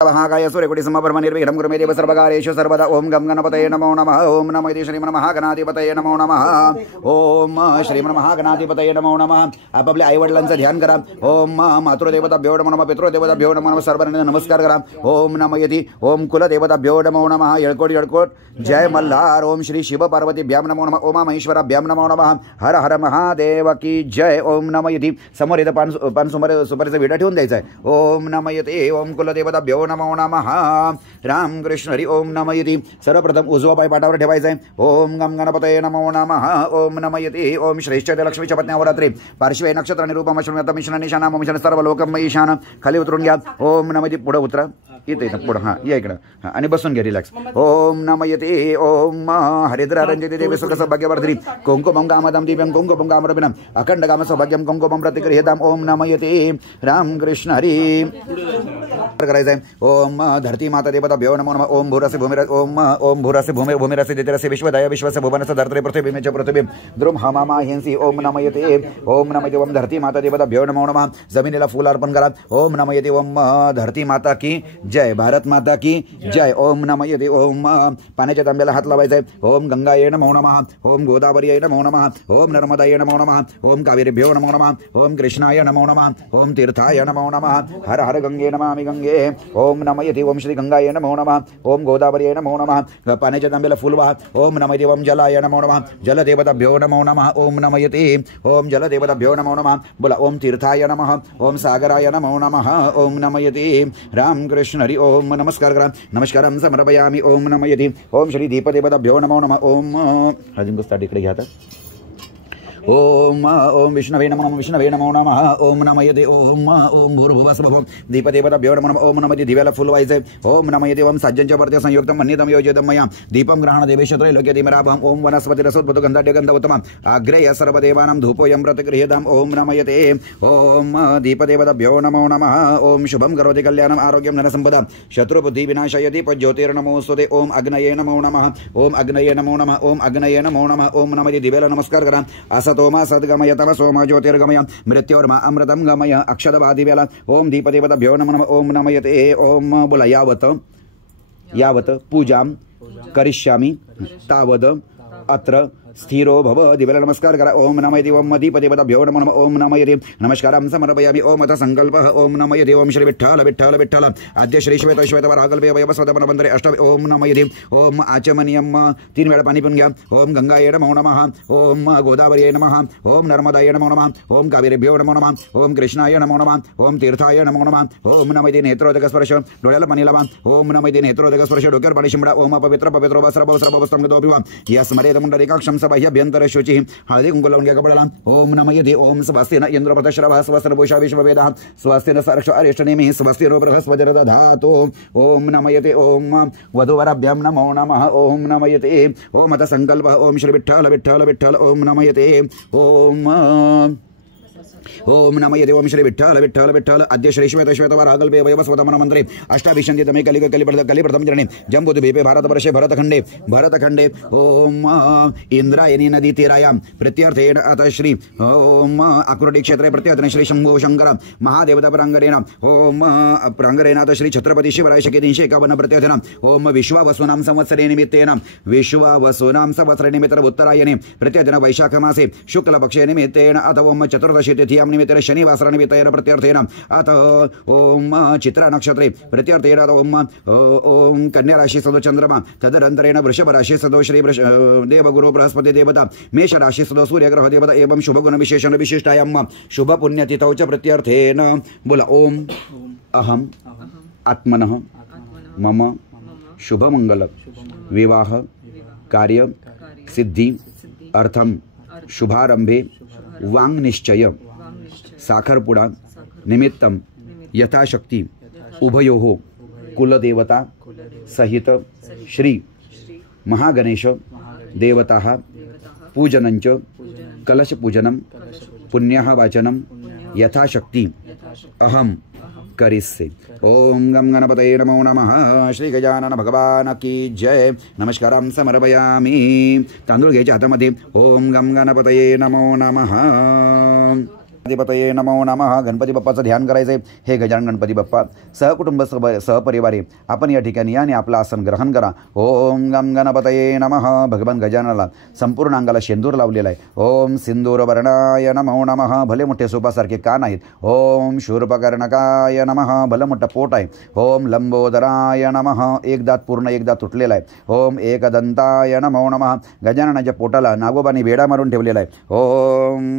महाकाय सूर्यकोटि समप्रभ निर्विघ्नं कुरु मे देव सर्वकार्येषु सर्वदा ओम गं गणपतये नमो नमः ओम नमो श्रीमन्महागणाधिपतये नमो नमः ओम श्रीमन्महागणाधिपतये नमो नमः। आपापल्या आई वडिलांचं ध्यान करा। ओम मातृदेवताभ्यो नमो नमः पितृदेवताभ्यो नमो नमः सर्वांना नमस्कार करा। ओम नमो यति ओम कुलदेवताभ्यो नमो नमः येळकोट येळकोट जय मल्हार। ओम श्री शिव पार्वतीभ्यां नमो नमः ओम महेश्वराभ्यां नमो नमः हर हर महादेव की जय। ओम नमो यति समोर इथं पान सुपारीचा विडा ठेवून द्यायचा आहे। ओम नमो यति ओम कुलदेवताभ्यो नमो नमः राम कृष्ण हरी ओम नमो यति। सर्वप्रथम उजवा पाय पाटावर ठेवायचा आहे। ओम गं गणपतये नमो नमः ओम नमो यति ओम श्रेष्ठ लक्ष्मीच्या पत्न्यावरात्री पार्श्वे नक्षत्र आणि रूपम अश्वमेध मिश्रण निशाना मिश्रण सर्व लोकम ईशान खाली उतरून घ्या। ओम नमो यति पुढे उतरा इथे पुढे हां या इकडं हां आणि बसून घ्या रिलॅक्स। ओम नमो यति ओम हरिद्रा रंजिते देवी सुख सौभाग्यवर्धिनी कुंकुमं कामदं दीपं कुंकुमं कामरबिनं अखंड काम सौभाग्यं कुंकुमं प्रतिगृह्यताम्। ओम नमो यति राम कृष्ण हरी करायचं आहे। ओम धरती माता देवताभ्यो नमो नमः ओम भूरस्य भूमिर ओम भूरस्य भूमिरस्य दितिरस्य विश्वदय विश्वस्य भुवनस्य धर्तरि पृथ्वीमेच पृथ्वी द्रुम हमामा हिंसी ओम नमो यति ओम नमो यति ओम धरती माता देवताभ्यो नमो नमः। जमिनीला फूल अर्पण करा। ओम नमो यति ओम धरती माता की जय भारत माता की जय। ओम नमो यति ओम पाण्याच्या तांब्याला हात लावायचा आहे। ओम गंगाये नमो नमः ओम गोदावरीये नमो नमः ओम नर्मदाये नमो नमः ओम कावेरीभ्यो नमो नमः ओम कृष्णाय नमो नमः ओम तीर्थाय नमो नमः हर हर गंगे नमामि गंगे। ओम नमो यति ओम श्री गंगाये नमो नमः ओम गोदावरीये नमो नमः पाण्याच्या तांब्याला फूल वाहा। ओम नमो यति ओम जलाय नमो नमः जलदेवताभ्यो नमो नमः ओम नमो यति ओम जलदेवताभ्यो नमो नमः बोला ओम तीर्थाय नमः ओम सागराय नमो नमः ओम नमो यति राम कृष्ण हरि ओम नमस्कार करा। नमस्कारं समर्पयामि। ओम नमो यति ओम श्री दीपदेवताभ्यो नमो नमः ओम अजिंक्य स्टार्ट इकडे घ्या। ओम ओम विष्णवे नमो नमः ओम नमो यति ओम ओम भूर्भुवस्वः दीपदेवताभ्यो नमो नमः ओम नमो यति दिव्याला फुल व्हायचंय। ओम नमो यति ओम साज्यांच्या परत्या संयुक्तम मन्यतम योजितम मया दीपम ग्रहण देवेशत्रय लोक्यतिमराभम ओम वनस्पति रसोद्भुत गंधाढ्य गंध उत्तमम अग्रेय सर्वदेवानां धूपोयं प्रतिगृह्यताम्। ओम नमो यति ओम दीपदेवताभ्यो नमो नमः ओम शुभं करोति कल्याणम् आरोग्यं धनसम्पदां शत्रुबुद्धि विनाशयति ज्योतिर्नमोस्तुते। ओम अग्नये नमो नमः ओम अग्नये नमो नमः ओम अग्नये नमो नमः ओम नमो यति दिव्याला नमस्कार करा। असतोमा सद्गमय तमसोमा ज्योतिर्गमय मृत्योर्मा अमृतं गमय अक्षरवादिव्याला ओम दीपदेवताभ्यो नमो नमः ओम नमो यति ओम बोला यावत पूजां करिष्यामि तावद अत्र स्थिरो भव दिव्याला नमस्कार करा। ओम नमो यति ओम दीपदेवताभ्यो नमो नमः ओम नमो यति नमस्कारं समर्पयामि। ओम अथ संकल्पः ओम नमो यति ओम श्री विठ्ठल विठ्ठल विठ्ठल अद्य श्री श्वेत वराहकल्पे वयवस्वतमनवन्तरे अष्ट ओम नमो यति ओम आचमनीयं 3 वेळा पाणी पिऊन घ्या। ओम गंगाये नमो नमः ओम गोदावरीये नमः ओम नर्मदाये नमो नमः ओम कावेरीभ्यो नमो नमः ओम कृष्णाय नमो नमः ओम तीर्थाय नमो नमः ओम नमो यति नेत्रोदक स्पर्श डोळ्याला पाणी लावा। ओम नमो यति नेत्रोदक स्पर्श डोक्यावर पाणी शिंपडा। ओम पवित्र पवित्र वस्त्रं गतोपिवा या स्मरेत मुंडरीकाक्षं बाह्यभ्यंतर शुचि हळदी कुंकू लावून घ्या कपड्याला। ओम नमो यति ओम स्वस्तिन इंद्रपतश्रवः स्वस्तिनपूषा विश्ववेदः स्वस्तिन सर्ष अरिष्टनेमिः स्वस्तिनो बृहस्पतिर्दधातु। ओम नमो यति ओम वधूवराभ्यां नमो नमः ओम नमो यति ओम अथ संकल्पः ओम श्री विठ्ठल विठ्ठल विठ्ठल ओम नमो यति ओम नमो यति ओम श्री विठ्ठल विठ्ठल विठ्ठल अद्य श्री श्वेत वराहकल्पे वयवस्वतमनवन्तरे अष्टाभिषंधितमे कलिप्रथम जरणे जम्बूद्वीपे भारतवर्षे भरतखंडे ओम इंद्रायणी नदी तीरायां प्रत्यर्थेन अथ श्री ओम आकुर्डी क्षेत्रे प्रत्यर्थेन श्री शंभो शंकर महादेवता प्रांगणेन ओम प्रांगणेन अथ श्री छत्रपती शिवराय शके 351 प्रत्यर्थेन ओम विश्वावसूनां संवत्सरे निमित्तेन विश्वावसूनां संवत्सरे निमित्तेन उत्तरायणे प्रत्यर्थेन वैशाख मासे शुक्ल पक्षे निमित्तेन अथ ओम चतुर्दशी तिथियां निमित्तेन शनिवासर निमित्तेन प्रत्यर्थेन अथ ओम चित्रा नक्षत्रे प्रत्यर्थेन ओम ओम कन्या राशि सदो चंद्रमा तदनन्तरेण वृषभ राशि सदो श्री देवगुरु बृहस्पति देवता मेष राशि सदो सूर्यग्रह देवता एवं शुभ गुण विशेषण विशिष्टायां शुभ पुण्यतिथौ च प्रत्यर्थेन बोला ओम अहम आत्मनः मम शुभमंगल विवाह कार्य सिद्धि अर्थम शुभारंभे वांग निश्चय साखरपुडा निमित्तम यथाशक्ति उभयोः कुलदेवता सहित श्री महागणेश देवताः पूजनंच कलश पूजनम पुण्यः वाचनम यथाशक्ति अहम करिष्ये। ओम गं गणपतये नमो नमः श्री गजानन भगवान की जय। नमस्कारं समर्पयामि। तांदूळ घ्यायचे हातामध्ये। ओम गं गणपतये नमो नमः गणाधिपतये नमो नमः. गणपती बाप्पाचं ध्यान करायचं आहे. हे गजानन गणपती बाप्पा सहकुटुंब सहपरिवारे आपण या ठिकाणी या आणि आपलं आसन ग्रहण करा. ओम गम गणपतये नमः. भगवान गजाननाला संपूर्ण अंगाला शेंदूर लावलेला आहे. ओम सिंदूर वर्णाय नमो नमः. भले मोठे सोपासारखे कान आहेत. ओम शूर्पकर्णकाय नमः. भलं मोठं पोट आहे. ओम लंबोदराय नमः. एक दात पूर्ण एक दात तुटलेला आहे. ओम एकदंताय नमो नमः. गजाननाच्या पोटाला नागोबाने वेडा मारून ठेवलेला आहे. ओम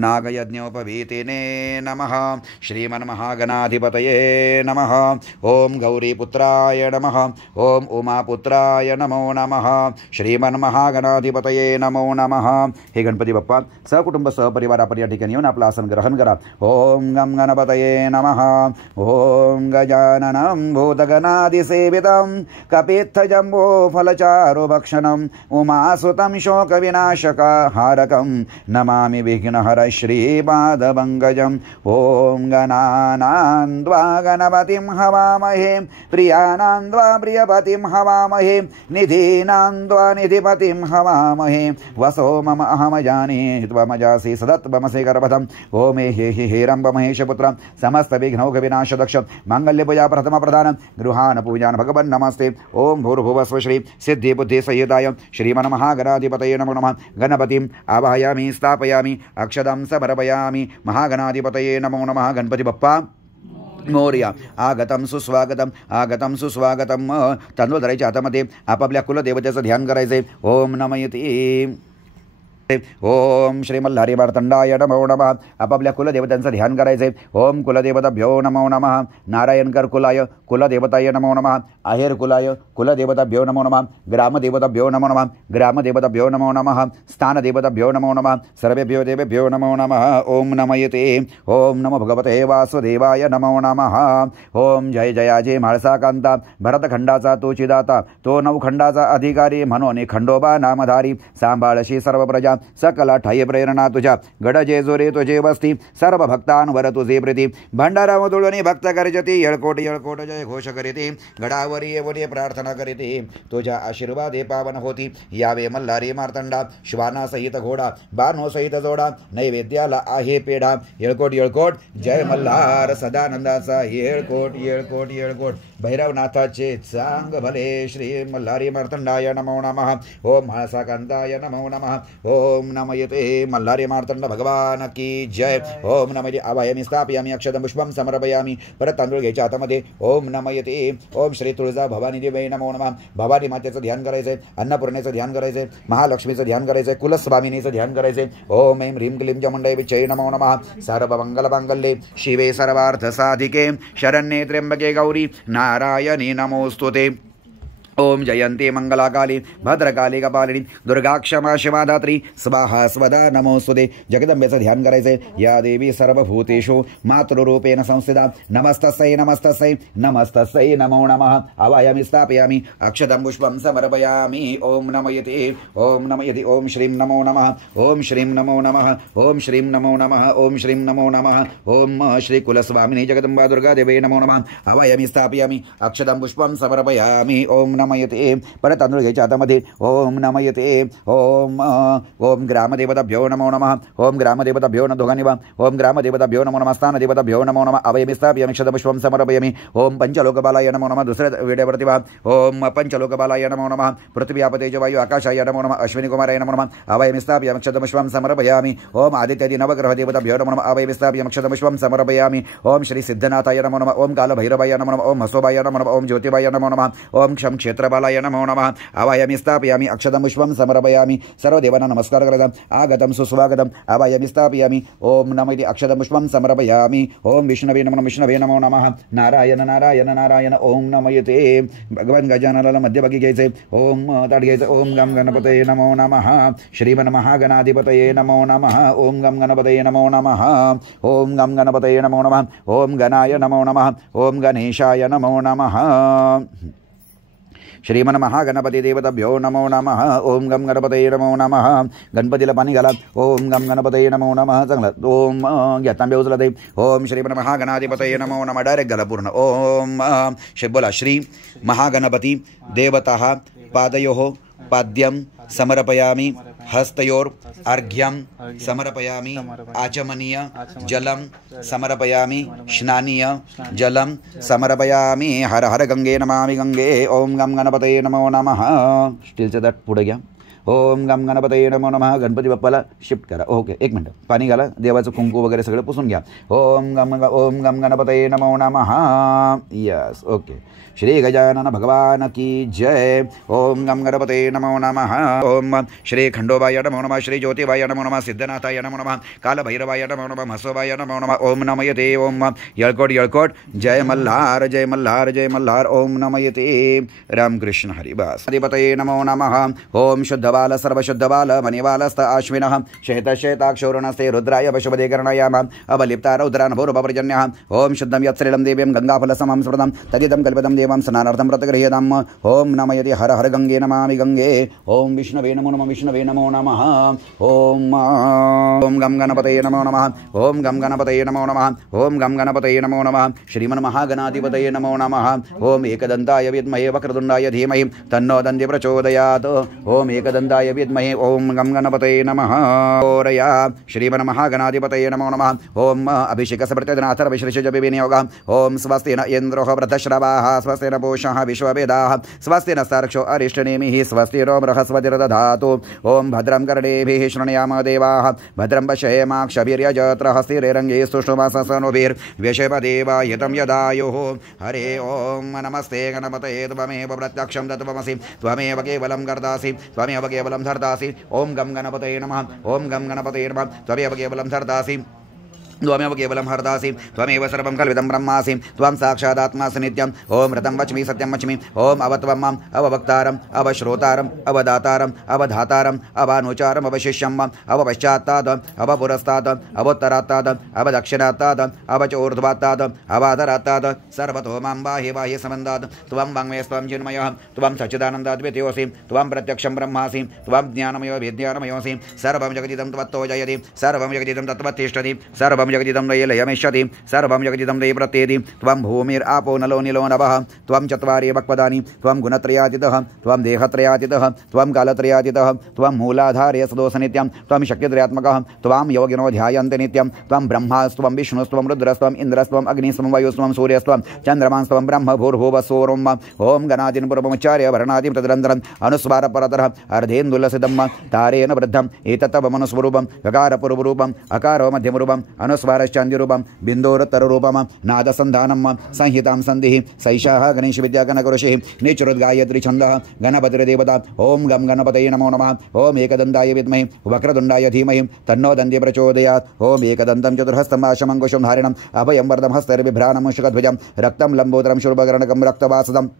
नागयज्ञोपवीतिने नमः. श्रीमन्महागणाधिपतये नमः. ओम गौरीपुत्राय नमः. ओम उमापुत्राय नमो नमः. श्रीमन्महागणाधिपतये नमो नमः. हे गणपती बाप्पा सहकुटुंब सहपरिवार आपण या ठिकाणी येऊन आपलं आसन ग्रहण करा. ओम गम गणपतये नमः. ओम गजाननं भूतगणादिसेवितं कपित्थजम्बो फलचारु भक्षणं उमासुतं शोकविनाशकाहारकं नमामि विघ्नहर श्रीपादपङ्कजम्. ओम गणानां द्वा गणपतिं हवामहे प्रियाणां द्वा प्रियपतिं हवामहे निधीनां द्वा निधिपतिं हवामहे वसो मम अहमजाने त्वमजासि सदत्वमसि गर्भधम्. ओम हेरम्ब महेशपुत्रं समस्तविघ्नौघविनाशदक्ष माङ्गल्यपूजा प्रथमप्रधानं गृहान् पूजान् भगवन् नमस्ते. ओम भूर्भुवस्व श्री सिद्धिबुद्धिसंयुताय श्रीमन्महागणाधिपतये नमो नमः. गणपतिम् आवाहयामि स्थापयामि अक्षतं समर्पयामि. महागणाधिपतये नमो नमः. गणपती बाप्पा मोरया. आगतम सुस्वागतम. तांदूळ धरायच्या हातामध्ये आपापल्या कुलदेवतेचं ध्यान करायचे. ओम नमयती. ओम श्री मल्हारी मार्तंडाय नमो नमः. आपापल्या कुलदेवतांचं ध्यान करायचे. ओम कुलदेवताभ्यो नमो नमः. नारायणकर कुलाय कुलदेवताय नमो नमः. आहेर कुलाय कुलदेवताभ्यो नमो नमः. ग्रामदेवताभ्यो नमो नमः. ग्रामदेवताभ्यो नमो नमः. स्थानदेवताभ्यो नमो नमः. सर्वेभ्यो देवेभ्यो नमो नमः. ओम नमयते. ओम नमो भगवते वासुदेवाय नमो नमः. ओम जय जयाजी म्हाळसाकांता. भरतखंडाचा तो चिदाता तो नवखंडाचा अधिकारी म्हणून खंडोबा नामधारी सांभाळशी सर्व प्रजा सकला ठाई प्रेरणा तुझ्या गड जेजोरे तुझे वस्ती सर्व भक्तांवर तुझे प्रीती भंडारा मधुळणी भक्त करजती येळकोट येळकोट जय घोष करीती गडावरी येवडी प्रार्थना करीती तुझ्या आशीर्वादे पावन होती यावे मल्हारी मार्तंडा श्वाना सहित घोडा बानो सहित जोडा नैवेद्याला आहे पेढा येळकोट येळकोट जय मल्हार सदानंदाचा येळकोट येळकोट येळकोट भैरवनाथाचे चांग भले श्री मल्हारी मार्तंडाय नमो नमः. ओम म्हाळसाकांताय नमो नमः. ओम नमयते मल्हारी मार्तंड भगवान की जय. ओम नमयते. आवाहयामि स्थापयामि अक्षतं पुष्पं समर्पयामि. परत तांदूळ घ्यायच्या हातामध्ये. ओम नमयते. ओम श्री तुळजा भवानी देवी नमो नमः. भवानी मातेचं ध्यान करायचंय. अन्नपूर्णेचं ध्यान करायचंय. महालक्ष्मीचं ध्यान करायचंय. कुलस्वामिनीचं ध्यान करायचंय. ओम ऐं ह्रीं क्लीं चामुण्डै विच्चै नमो नमः. सर्वमङ्गलमाङ्गल्ये शिवे सर्वार्थसाधिके शरण्ये त्र्यंबके गौरी नारायणी नमोस्तुते. ओम जयंती मंगलाकाली भद्रकाली कपालिनी दुर्गा क्षमा शिवाधात्री स्वाहा स्वदा नमोस्तुते. जगदंबेचं ध्यान करायचंय. या देवी सर्वभूतेषु मातृरूपेण संस्थिता नमस्तस्यै नमस्तस्यै नमस्तस्यै नमो नमः. आवाहयामि स्थापयामि अक्षतं पुष्पं समर्पयामि. ओम नमयते. ओम नमयते. ओम श्रीं नमो नमः. ओम श्रीं नमो नमः. ओम श्रीं नमो नमः. ओम श्रीं नमो नमः. ओम श्री कुलस्वामिनी जगदंबा दुर्गा देवी नमो नमः. आवाहयामि स्थापयामि अक्षतं पुष्पं समर्पयामि. ओम नमयते. परत तांदूळ घ्यायच्या हातामध्ये. ओम नमयते. ओम ओम ग्रामदेवताभ्यो नमो नमः. ओम ग्रामदेवताभ्यो न दोघांनी वा. ओम ग्रामदेवताभ्यो नमो नमः. स्थानदेवताभ्यो नमो नमः. आवाहयामि स्थापयामि अक्षतपुष्पं समर्पयामि. ओम पंचलोकपालाय नमो नमः. दुसऱ्या वेळेवरती वा. ओम पंचलोकपालाय नमो नमः. पृथ्वी आपतेज वायू आकाशाय नमो नमः. अश्विनी कुमाराय नमो नमः. आवाहयामि स्थापयामि अक्षतपुष्पं समर्पयामि. ओम आदित्यादि नवग्रह देवताभ्यो नमो नमः. आवाहयामि स्थापयामि अक्षतपुष्पं समर्पयामि. ओम श्री सिद्धनाथाय नमो नमः. ओम कालभैरवाय नमो नमः. ओम हसोबाय नमो नमः. ओम ज्योतिबाय नमो नमः. ओम क्षम क्षेत्रपालाय नमो नमः. आवाहयामि स्थापयामि अक्षतं पुष्पं समर्पयामि. सर्व देवांना नमस्कार करायचा. आगतं सुस्वागतम्. आवाहयामि स्थापयामि. ओम नमयते. अक्षतं पुष्पं समर्पयामि. ओम विष्णवे नमः. विष्णवे नमो नमः. नारायण नारायण नारायण. ओम नमयते. भगवान गजाननाला मध्यभागी घ्यायचे. ओम ताट घ्यायचं. ओम गम गणपतये नमो नमः. श्रीमन् महागणाधिपतये नमो नमः. ओम गम गणपतये नमो नमः. ओम गम गणपतये नमो नमः. ओम गणाय नमो नमः. ओम गणेशाय नमो नमः. श्रीमन महागणपती देवताभ्यो नमो नमः. ओम गम गणपतये नमो नमः. गणपतीला पाणी घाला. ओम गम गणपतये नमो नमः. चांगलं. ओम घ्या तांबे उचला ते. ओम श्रीमन महागणाधिपतये नमो नमः. डायरेक्ट घाला पूर्ण. ओम बोला. श्री महागणपती देवतः पादयोः पाद्यं समर्पयामि. हस्तयोर अर्घ्यम समर्पयामि आचमनीय जलम समर्पयामि स्नानीय जलम समर्पयामि हर हर गंगे नमामि गंगे ओम गम गणपतये नमो नमः स्टीलचं ताट पुढे घ्या ओम गम गणपतये नमो नमः गणपती बाप्पाला शिफ्ट करा ओके एक मिनटं पाणी घाला देवाचं कुंकू वगैरे सगळं पुसून घ्या ओम गम गणपतये नमो नमः यस ओके श्री गजानन भगवान की जय ओम गम गणपतये नमो नमः ओम श्री खंडोबाय नमो नमः श्री ज्योतिबाय नमो नमः सिद्धनाथाय नमो नमः कालभैरवाय नमो नमः हसोबाय नमो नमः ओम नमयते ओम यळकोट यळकोट जय मल्हार जय मल्हार जय मल्हार ओम नमयते रामकृष्ण हरि बस अधिपतये नमो नमः ओम शुद्धबाल सर्वशुद्धबाल मणिबालस्त आश्विनः श्वेतश्वेताक्षोरणस्ते रुद्राय पशुपदे कर्णयाम अवलिप्ता रौद्रान् भूर्भपर्जन्यः ओम शुद्धं यत्सलिलं देवीं गंगाफलसमं स्मृतं तदिदं कल्पितं देवं स्नानार्थं प्रतगृह्यताम् ओम नमयति हर हर गंगे नमामि गंगे ओम विष्णवे नमो नमः विष्णवे नमो नमः ओम गम गणपतये नमो नमः ओम गम गणपतये नमो नमः ओम गम गणपतये नमो नमः श्रीमन्महागणाधिपतये नमो नमः ओम एकदन्ताय विद्महे वक्रतुण्डाय धीमहि तन्नो दन्ति प्रचोदयात् ओम एकदन्ताय विद्महे ओम गम गणपतये नमः ओरया श्रीमन्महागणाधिपतये नमो नमः ओम अभिषेकसमृतनाथर्विशेषजपिविनियोगः ओम स्वस्ति न इन्द्रो वृद्धश्रवाः स्वस्ति न पूषः विश्ववेदाः स्वस्ति न सार्क्षो अरिष्टनेमिः स्वस्ति नो बृहस्पतिर्दधातु ओम भद्रं कर्णेभिः शृणुयाम देवाः भद्रं पश्येमाक्षभिर्यजत्रः स्थिरैरङ्गैः सुष्ठुवाससनोभिर्व्यशेपदेवायतं यदायुः हरे ओम नमस्ते गणपतये त्वमेव प्रत्यक्षं तत्त्वमसि त्वमेव केवलं कर्तासि त्वमेव केवलं धर्तासि ओम गम गणपतये नमः ओम गम गणपतये नमः त्वमेव केवलं धर्तासि त्वमेव केवलं हरदासि त्वमेव सर्वं कल्पितं ब्रह्मासि त्वं साक्षादात्मासि नित्यं ओम ऋतं वच्मि सत्यं वच्मि ओम अवत्वं माम् अववक्तारम् अवश्रोतारम् अवदातारम् अवधातारम् अवानुचारम् अवशिष्यं माम् अवपश्चात्तात् अवपुरस्तात् अवोत्तरात्तात् अवदक्षिणात्तात् अवचोर्ध्वात्तात् अवाधरात्तात् सर्वतो मां बाह्ये बाह्ये सम्बन्धात् त्वं वाङ्मयस्त्वं चिन्मयः त्वं सच्चिदानन्दाद्वितीयोऽसि त्वं प्रत्यक्षं ब्रह्मासि त्वं ज्ञानमयो विज्ञानमयोऽसि सर्वं जगदिदं त्वत्तो जयति सर्वं जगदिदं तत्त्वतिष्ठति सर्वं जगदिदं दये लयमिष्यति सर्वं जगदिदं दये प्रत्येति त्वं भूमिरापो नलो निलो नभः त्वं चत्वारि वक्पदानि त्वं गुणत्रयातीतः त्वं देहत्रयातीतः त्वं कालत्रयातीतः त्वं मूलाधारे सदोषनित्यं त्वं शक्तित्रयात्मकः त्वं योगिनो ध्यायन्ते नित्यं त्वं ब्रह्मास्त्वं विष्णुस्त्वं रुद्रस्त्वं इन्द्रस्त्वं अग्निस्त्वं वायुस्त्वं सूर्यस्त्वं चन्द्रमास्त्वं ब्रह्म भूर्भुवस्सोरं ओम गणादिन पूर्वमुच्चार्य वर्णादिं तदनन्तरम् अनुस्वार परतरः अर्धेन्दुलसिदं तारेण वृद्धम् एतत्तव मनुस्वरूपं गकारपूर्वरूपम् अकारो मध्यमरूपम् अनुस्वारश्चान्दिरूपं बिन्दोरुत्तररूपं नादसन्धानं संहितां सन्धिः सैषाः गणेशविद्या गणकऋषिः निचुरुद्गायत्री छन्दः गणपतिर्देवता ओम गम गणपतये नमो नमः ओम एकदन्ताय विद्महे वक्रतुण्डाय धीमहि तन्नो दन्ति प्रचोदयात् ओम एकदन्तं चतुर्हस्तं आशमङ्कुशं धारिणम् अभयं वरदं हस्तैर्बिभ्राणं मुषकध्वजं रक्तं लम्बोदरं शूर्पकर्णकं रक्तवासदम्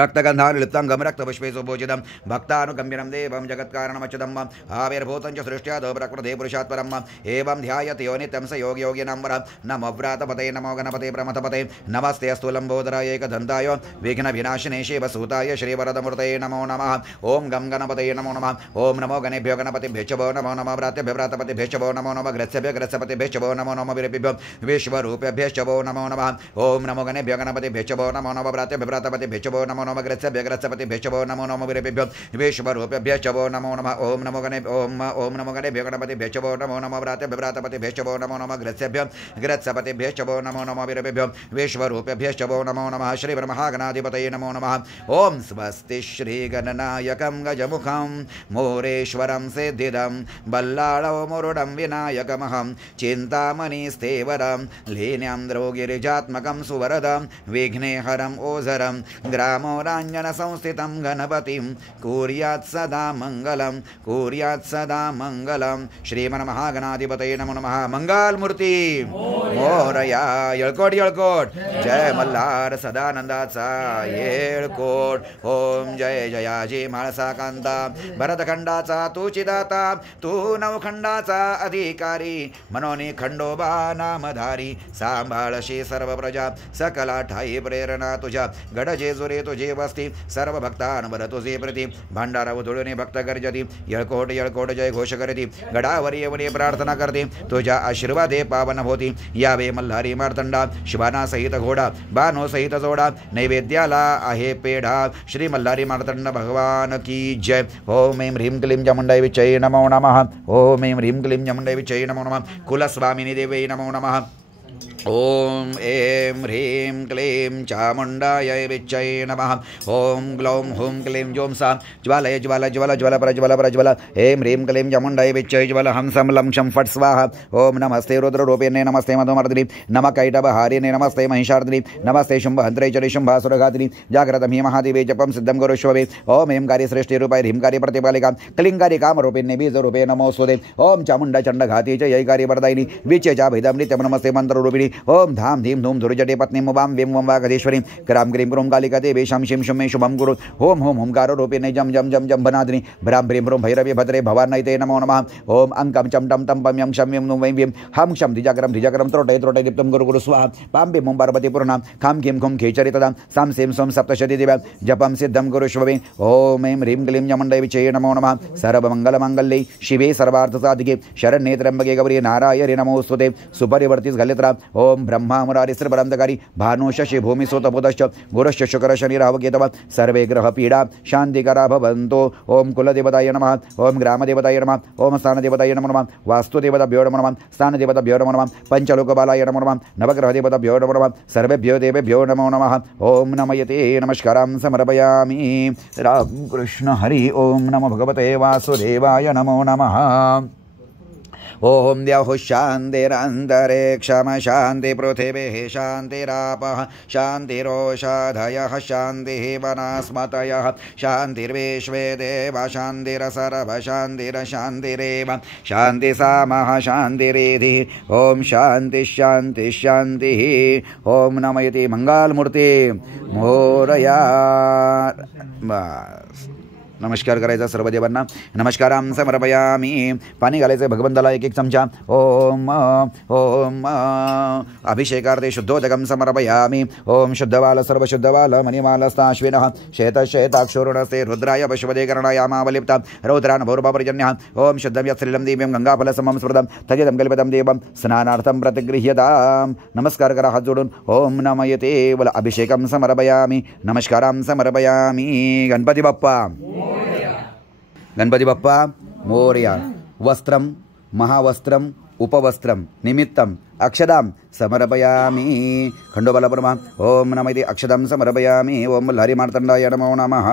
रक्तगन्धानुलिप्तं गमरक्तपुष्पेशोभूषितं भक्तानुगम्यं देवं जगत्कारणमच्युतं आविर्भूतं च सृष्ट्यादो प्रकृते पुरुषात् परम् एवं ध्यायति यो नित्यं स योगियोगिनां वरः नमो व्रातपते नमो गणपते प्रमथपते नमस्ते अस्तु लम्बोदराय एकदन्ताय विघ्नविनाशिने शिवसूताय श्रीवरदमूर्तये नमो नमः ओम गम गणपतये नमो नमः ओम नमो गणेभ्यो गणपतिभ्यो वो नमो नमः व्रातेभ्यो व्रातपतिभ्यो वो नमो नमः ग्रस्यभ्यो ग्रस्यपतिभ्यो वो नमो नमः वीरेभ्यो विश्वरूपेभ्यो वो नमो नमः ओम नमो गणेभ्यो गणपतिभ्यो वो नमो नमः व्रातेभ्यो व्रातपतिभ्यो वो नमो नमः ग्रस्यपतिभ्यो वो नमो नमः वीरेभ्यो विश्वरूपेभ्यो वो नमो नमः ओम नमो गणेभ्यो गणपतिभ्यो वो नमो नमः व्रातेभ्यो व्रातपतिभ्यो वो नमो नमः ग्रस्यपतिभ्यो वो नमो नमः वीरेभ्यो विश्वरूपेभ्यो वो नमो नमः श्री ब्रह्मगणाधिपतये नमो नमः ओम स्वस्ति श्री गणनायकं गजमुखं मोरेश्वरं सिद्धिदं बल्लाळो मुरुडं विनायकमहं चिन्तामणिस्तेवरं लीन्यान्द्रोगिरिजात्मकं सुवरदं विघ्नेहरं ओझरं ग्रामोराञ्जन संस्थितं गणपतिं कुर्यात् सदा मंगलम श्रीमन्महागणाधिपतये नमो नमः मंगलमूर्ती मोरया येळकोट येळकोट जय मल्हार सदानंदाचा येळकोट ओम जय जयाजी म्हाळसा कांता भरतखंडाचा तू चिदाता तू नवखंडाचा अधिकारी मनोनी खंडोबा नामधारी सांभाळशी सर्व प्रजा सकला ठाई प्रेरणा तुझ्या गड जेजुरी तुझे वस्ती सर्व भक्तांवर तुझे प्रती भांडारा उधळून भक्त गर्जती येळकोट येळकोट जय घोष करती गडावर येऊन प्रार्थना करते तुझ्या आशीर्वादे पावन होती यावे मल्हारी मार्तंडा शिवाना सहित घोडा बानो सहित जोडा नैवेद्याला आहे पेढा श्री मल्हारी मार्तंड भगवान की जय ओम ऐं ह्रीं क्लीं चामुण्डाय विच्चै नमो नमः ओम ऐं ह्रीं क्लीं चामुण्डाय विच्चै नमो नमः कुलस्वामिनी देवै नमो नमः ओम ऐं ह्रीं क्लीं चामुण्डायै विच्चै नमः ओम ग्लौं हुं क्लीं जों सा ज्वालय ज्वाल ज्वल ज्वल प्रज्वल प्रज्वल ऐं ह्रीं क्लीं चामुण्डायै विच्चै ज्वल हं सं लं क्षं फट् स्वाहा ओम नमस्ते रुद्ररूपिणे नमस्ते मधुमर्दिनी नमः कैटभहारिणे नमस्ते महिषार्दिनी नमस्ते शुम्भहन्त्रे च शुम्भासुरघातिनी जाग्रतं हि महादेवे जपं सिद्धं कुरुष्ववे ओम ऐंकारी सृष्टिरूपाय ह्रींकारी प्रतिपालिका क्लींकारी कामरूपिणी बीजरूपे नमोस्तुते ओम चामुण्डा चण्डघाती च यैकारी वरदायिनी विच्चेचा भेदं नित्यं नमस्ते मंत्ररूपिणी ओम धाम धीम धूम धुरुजटे पत्नी मुवां विं वं वागधेश्वरी क्रां क्रीं क्रूं कालिका देवी शं शिं शुं मे शुभं गुरु ओम होम हुंकार रूपिणे जम जम जम जम भनादिनी भ्रां भ्रीं भ्रूं भैरवी भद्रे भवान्नैते नमो नमः ओम अंकं चम टम तम पम यं शं यं नुं वैं विं हम शं धिजाग्रम त्रोटे त्रोटे दीप्तं गुरु गुरु स्वाहा पां बिं मुं पार्वती पूर्णां खां किं खुं खेचरि तदां सां सें सों सप्तशती दिव्यां जपं सिद्धं कुरुष्ववे ओम ऐं ह्रीं क्लीं चामुण्डायै विच्चै नमो नमः सर्वमङ्गलमाङ्गल्ये शिवे सर्वार्थसाधिके शरण्ये त्र्यम्बके गौरी नारायणे नमोस्तुते सुपरिवर्तित घलित्रा ओम ब्रह्मा मुरारी श्रीपरंतकारी भानु शशि भूमि सोतपुतश्च गुरुश्च शुक्र शनि राहु केतव सर्वे ग्रह पीडा शांतिकरा भवन्तु ओम कुलदेवताय नमः ओम ग्रामदेवताय नमः ओम स्थानदेवताय नमो नमः वास्तुदेवताभ्यो नमो नमः स्थानदेवताभ्यो नमो नमः पंचलोकबालाय नमो नमः नवग्रहदेवताभ्यो नमो नमः सर्वेभ्यो देवेभ्यो नमो नमः ओम नमयते नमस्कारां समर्पयामि राम कृष्ण हरि ओम नमो भगवते वासुदेवाय नमो नमः ओम द्यौः शान्तिरन्तरिक्षं शान्ति पृथिवीः शान्तिरापः शान्तिरोषधयः शान्तिः वनस्पतयः शान्तिर्विश्वे देवा शान्तिरसर्वशान्तिरशान्तिरेव शान्तिसामः शान्तिरेधिः ओम शान्ति शान्ति शान्तिः ओम नमयति मंगलमूर्ती मोरया नमस्कार करायचा सर्व देवांना नमस्कारां समर्पयामि पाणी घालायचं भगवंताला एक एक चमचा ओम ओम अभिषेकार्थे शुद्धोदकं समर्पयामि ओम शुद्धवाल सर्व शुद्धवाल मणिमालस्ताश्विनः श्वेतश्वेताक्षोरुणस्ते रुद्राय पशुपदे कर्णायामावलिप्ता रौद्रान् भौर्भपर्जन्यः ओम शुद्धं यत्स्त्रीलं दिव्यं गंगाफलसमं स्मृतं तजितं कल्पितं देवं स्नानार्थं प्रतिगृह्यतां नमस्कार करा हात जोडून ओम नमयते बोला अभिषेकं समर्पयामि नमस्कारां समर्पयामि गणपती बाप्पा गणपती बाप्पा मोरया वस्त्रम महावस्त्रम उपवस्त्रम निमित्तम अक्षदां समर्पयामि खंडोबाला परमा ओम नमः अक्षदां समर्पयामि ओम मल्हारी मार्तंडाय नमो नमः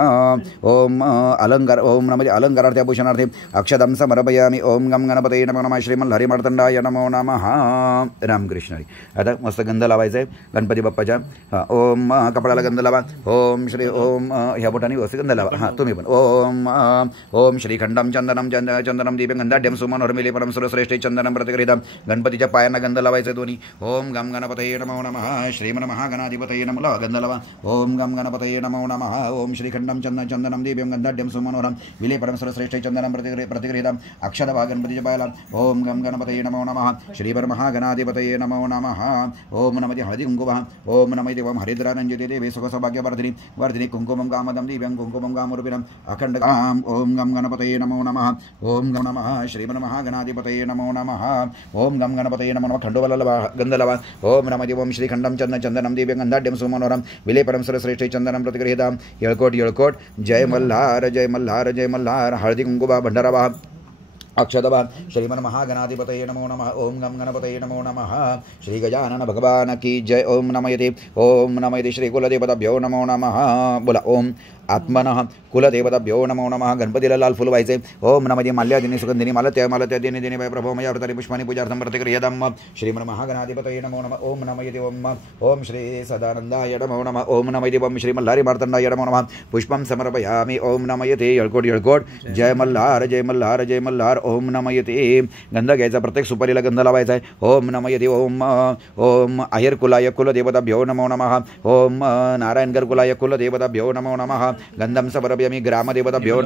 ओम अलंकार ओम नमः अलंकारार्थे भूषणार्थे अक्षदां समर्पयामि ओम गम गणपतये नमो नमः श्री मल्हारी मार्तंडाय नमो नमः रामकृष्ण हरी आता मस्त गंध लावायचा आहे गणपती बाप्पाच्या ओम कपाळाला गंध लावा ओम श्री ओम ह्या बोटाने व्यवस्थित गंध लावा हां तुम्ही पण ओम ओम श्रीखंडम चंदनम चंदनम दीपं गंधाढ्यम सुमनोर्मिले परम सुरश्रेष्ठ चंदनम प्रतिगृहीतम गणपतीच्या पायांना गंध लावायचा दोन्ही ओम गम गणपतये नमो नमः श्रीमन्महागणाधिपतये नमः गंधलवा ओम गम गणपतये नमो नमः ओम श्रीखंडम चंदनम दिव्यं गंधाढ्यं सुमनोरम विले परमसुरश्रेष्ठ चंदनम प्रतिगृहीतम अक्षदभा गणपतीच्या पायाला ओम गम गणपतये नमो नमः श्रीपरमहागणाधिपतये नमो नमः ओम नमः हळदी कुंकुमः ओम नमः देवं हरिद्रानंदिते देवे सुखसौभाग्यवर्धिनी वर्धिनी कुंकुमं कामदं दिव्यं कुंकुमं कामरूपिणम् अखंडकाम ओम गम गणपतये नमो नमः ओम गम नमः श्रीपरमहागणाधिपतये नमो नमः ओम गम गणपतये नमो नमः खंडोबाला गंधलवा ओम नमः देवं श्रीखंडम चंदनम दिव्यं गंधाढ्यं सुमनोरम विले परमसुरश्रेष्ठ चंदनम प्रतिगृहीतम येळकोट येळकोट जय मल्हार जय मल्हार जय मल्हार हळदी कुंकुमा भंडारावा अक्षदवा श्रीमन्महागणाधिपतये नमो नमः ओम गम गणपतये नमो नमः श्री गजानन भगवान की जय ओम नमयते श्री कुलदेवताभ्यो नमो नमः बोला ओम आत्मनः कुलदेवताभ्यो नमो नमः गणपतीला लाल फुल व्हायचे ओम नमः माल्यादिनी सुगंधिनी मालत्या दिने दिने वै प्रभो मया व्रतानि पुष्पाणि पूजार्थं प्रतिगृह्यताम् श्रीमन्महागणाधिपतये नमो नमः ओम नमः ओम श्री सदानंदाय नमो नमः ओम नमः देवं श्री मल्हारी मार्तंडाय नमो नमः पुष्पं समर्पयामि ओम नमः येळकोट येळकोट जय मल्हार जय मल्हार जय मल्हार ओम नमयते. गंध घ्यायचा, प्रत्येक सुपारीला गंध लावायचा आहे. ओम नमयते. ओम ओम आहेर कुलाय कुलदेवताभ्यो नमो नमः. ओम नारायणगर कुलाय कुलदेवताभ्यो नमो नमः. गंधम समर्पयामि ग्रामदेवताभ्यो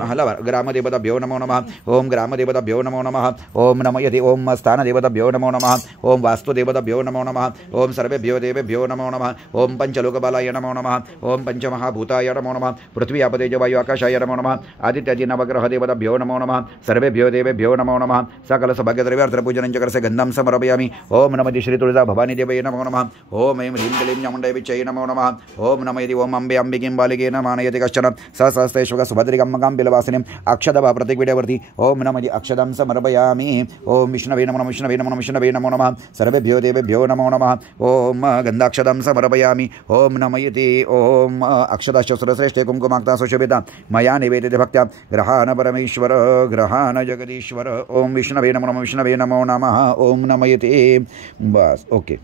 ग्रामदेवताभ्यो नमो नमः. ओम ग्रामदेवताभ्यो नमो नमः. ओम नमयते. ओम स्थानदेवताभ्यो नमो नमः. ओम वास्तुदेवताभ्यो नमो नमः. ओम सर्वेभ्यो देवेभ्यो नमो नमः. ओम पंचलोकपालाय नमो नमः. ओम पंचमहाभूताय नमो नमः. पृथ्वी आप तेज वायु आकाशाय नमो नमः. आदित्यादि नवग्रह देवताभ्यो नमो नमः. सर्वेभ्यो देवेभ्यो नमो नमः. सकल सौभाग्यद्रव्यार्थ पूजनं च करसे गंधं समर्पयामि. ओम नमः श्री तुळजा भवानी देवये नमो नमः. ओम ऐं ह्रीं क्लीं चामुण्डाय विच्चये नमो नमः. ओम नमः ओम अम्बे अंबिकीं बालिके नमानयति कश्चन सहस्रैश्वक सुभद्रिकं बिलवासिनीं अक्षदभा प्रत्येकविड्यावरती. ओम नमः अक्षदं समर्पयामि. ओम विष्णवे नमो नमः. विष्णवे नमो नमः. विष्णवे नमो नमः. सर्वेभ्यो देवेभ्यो नमो नमः. ओम गंधाक्षदं समर्पयामि. ओम नमयते. ओम अक्षदाश्च सुरश्रेष्ठे कुंकुमाक्ता सुशोभिता मया निवेदिते भक्त्या ग्रहाण परमेश्वर ग्रहाण जगदीश्वर. ओम विष्णवे नमो नमः. विष्णवे नमो नमः. ओम नमयते. बस ओके.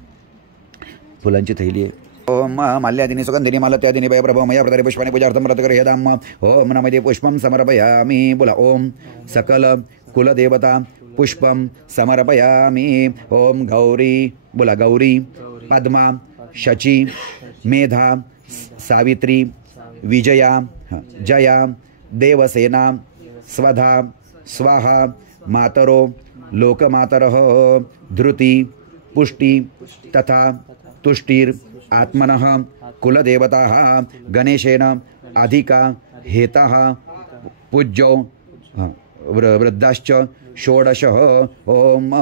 फुलांची थैली आहे. ओम माल्यादिनी सुगंधिनी मालत्यादिनी भयप्रभो मया प्रकारे पुष्पाणि पूजार्थं व्रतगृह्यताम्. ओम नमः पुष्पं समर्पयामि. बोला ओम सकल कुलदेवता पुष्पं समर्पयामि. ओम गौरी बोला गौरी पद्मा शची मेधा सावित्री विजया जया देवसेना स्वधा स्वाहा मातरो लोकमातरः धृति पुष्टि तथा तुष्टिर आत्मनः कुलदेवताः गणेशेन अधिका हेताः पूज्यो वृद्धाश्च षोडशः. ओम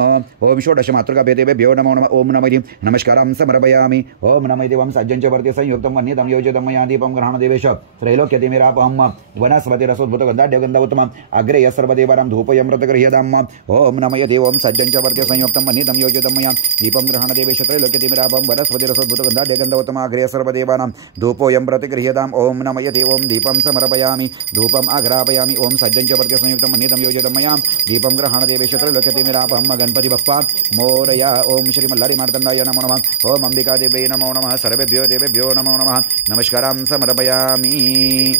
ओम षोडश मातृका भेदेभ्यो नमो नमः. ओम नमः नमस्कारं समर्पयामि. ओम नमः देवं सज्जनचवर्ति संयुक्तं वह्नितं योजितं मया दीपं ग्रहणदेवेश त्रैलोक्यतिमिरापहं वनस्पतिरसोद्भुतगन्धाढ्यगन्धोत्तमम् अग्रे यस्सर्वदेवानां धूपयं व्रतगृह्यताम्. ओम नमः देवं सज्जनचवर्ति संयुक्तं वह्नितं योजितं मया दीपं ग्रहणदेवेश त्रैलोक्यतिमिरापहं वनस्पतिरसोद्भुतगन्धाढ्यगन्धोत्तमम् अग्रे यस्सर्वदेवानां धूपोऽयं व्रतगृह्यताम्. ओम नमः देवं दीपं समर्पयामि. धूपम् आघ्रापयामि. ओम सज्जनचवर्ति संयुक्तं वह्नितं योजितं मया दीपं ग्रहणदेवेश त्रैलोक्यतिमिरापहं गणपति बप्पा मोरया. ओम श्री मल्हारी मार्तंडाय नमो नमः. ओम अंबिका देवे नमो नमः. सर्वेभ्यो देवेभ्यो नमो नमः. नमस्कारं समर्पयामि.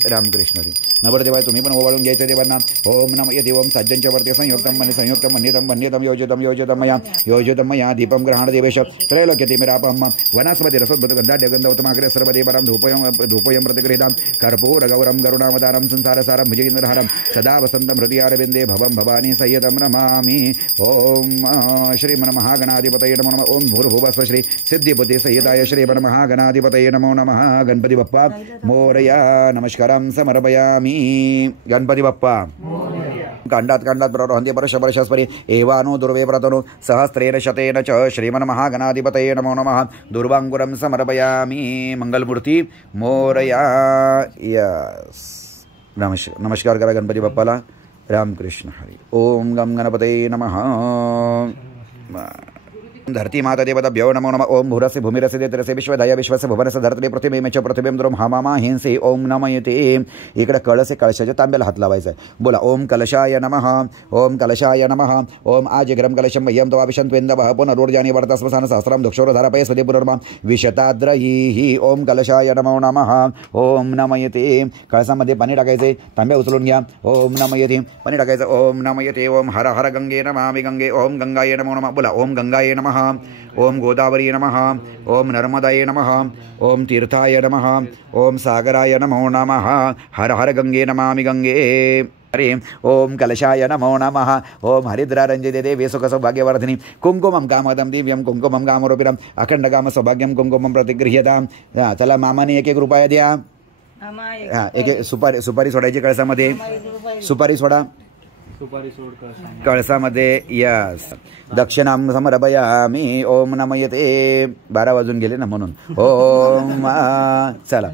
रामकृष्ण हरी. नवरदेवाय तुम्ही पण ओवाळून घ्यायचे देवांना. ओम नमः देवं सज्जनचवर्ति संयुक्तं वह्नितं योजितं मया दीपं ग्रहणदेवेश त्रैलोक्यतिमिरापहं वनस्पतिरसोद्भुतगन्धाढ्यगन्धोत्तमम् अग्रे सर्वदेवानां धूपोऽयं प्रतिगृहीतां. कर्पूरगौरं गरुडावतारं संसारसारं भुजगेन्द्रहारं सदा वसन्तं हृदयारविन्दे भवं भवानी सय्यदं नमामि. ओम श्रीमन्महागणाधिपतये नमो नमः. ओम भूर्भुवस्व श्री सिद्धिबुद्धि सहिताय श्रीमन्महागणाधिपतये नमो नमः. गणपति बप्पा मोरया. नमस्कारं समर्पयामि. गणपति बप्पा कांडात प्ररोहन्ति वर्षवर्षस्परि एवानो दुर्वे व्रतनो सहस्रेण शतेन च श्रीमन्महागणाधिपतये नमो नमः. दुर्वांगुरं समर्पयामि. मंगलमूर्ती मोरया. यस नमस्कार करा गणपती बाप्पाला. रामकृष्ण हरी. ओम गम गणपतये नमः. धरती माता देवताभ्यो नमो नमः. ओम भूरस्य भूमिरस्य देत्रस्य विश्वधाय विश्वस्य भुवनस्य धरती पृथ्वीमेव च पृथ्वीं हामामा हिंसे. ओम नमयते. इकडे कळस आहे, कळशाच्या तांब्याला हात लावायचा आहे. बोला ओम कलशाय नमः. ओम कलशाय नमः. ओम आजिग्रम कलशं मह्यं तवाभिषन्त्वेन्दवः पुनरुर्जानि वर्तस्वसान सहस्रं दुक्षोरधारपय स्वदे पुनर्मा विशताद्रयीः. ओम कलशाय नमो नमः. ओम नमयते. कळसामध्ये पाणी टाकायचे, तांब्या उचलून घ्या. ओम नमयते. पाणी टाकायचं. ओम नमयते. ओम हर हर गंगे नमामि गंगे. ओम गंगाय नमो नमः. बोला ओम गंगाय नमः. ओम गोदावरी नमः. ओम नर्मदाय नमः. ओम तीर्थाय नमः. ओम सागराय नमो नमः. हर हर गंगे नमामि गंगे. हरे. ओम कलशाय नमो नमः. ओम हरिद्रारंजिते देवी सुख सौभाग्यवर्धिनी कुंकुमं कामदं दिव्यं कुंकुमं कामरूपिणं अखंड काम सौभाग्यं कुंकुमं प्रतिगृह्यतां. चला मामाने 1-1 रुपया द्या. एक सुपारी सोडायची कळसामध्ये. सुपारी सोडा कळसामध्ये. यस दक्षिणां समर्पयामि. ओम नमयते. 12 वाजून गेले ना म्हणून. ओम चला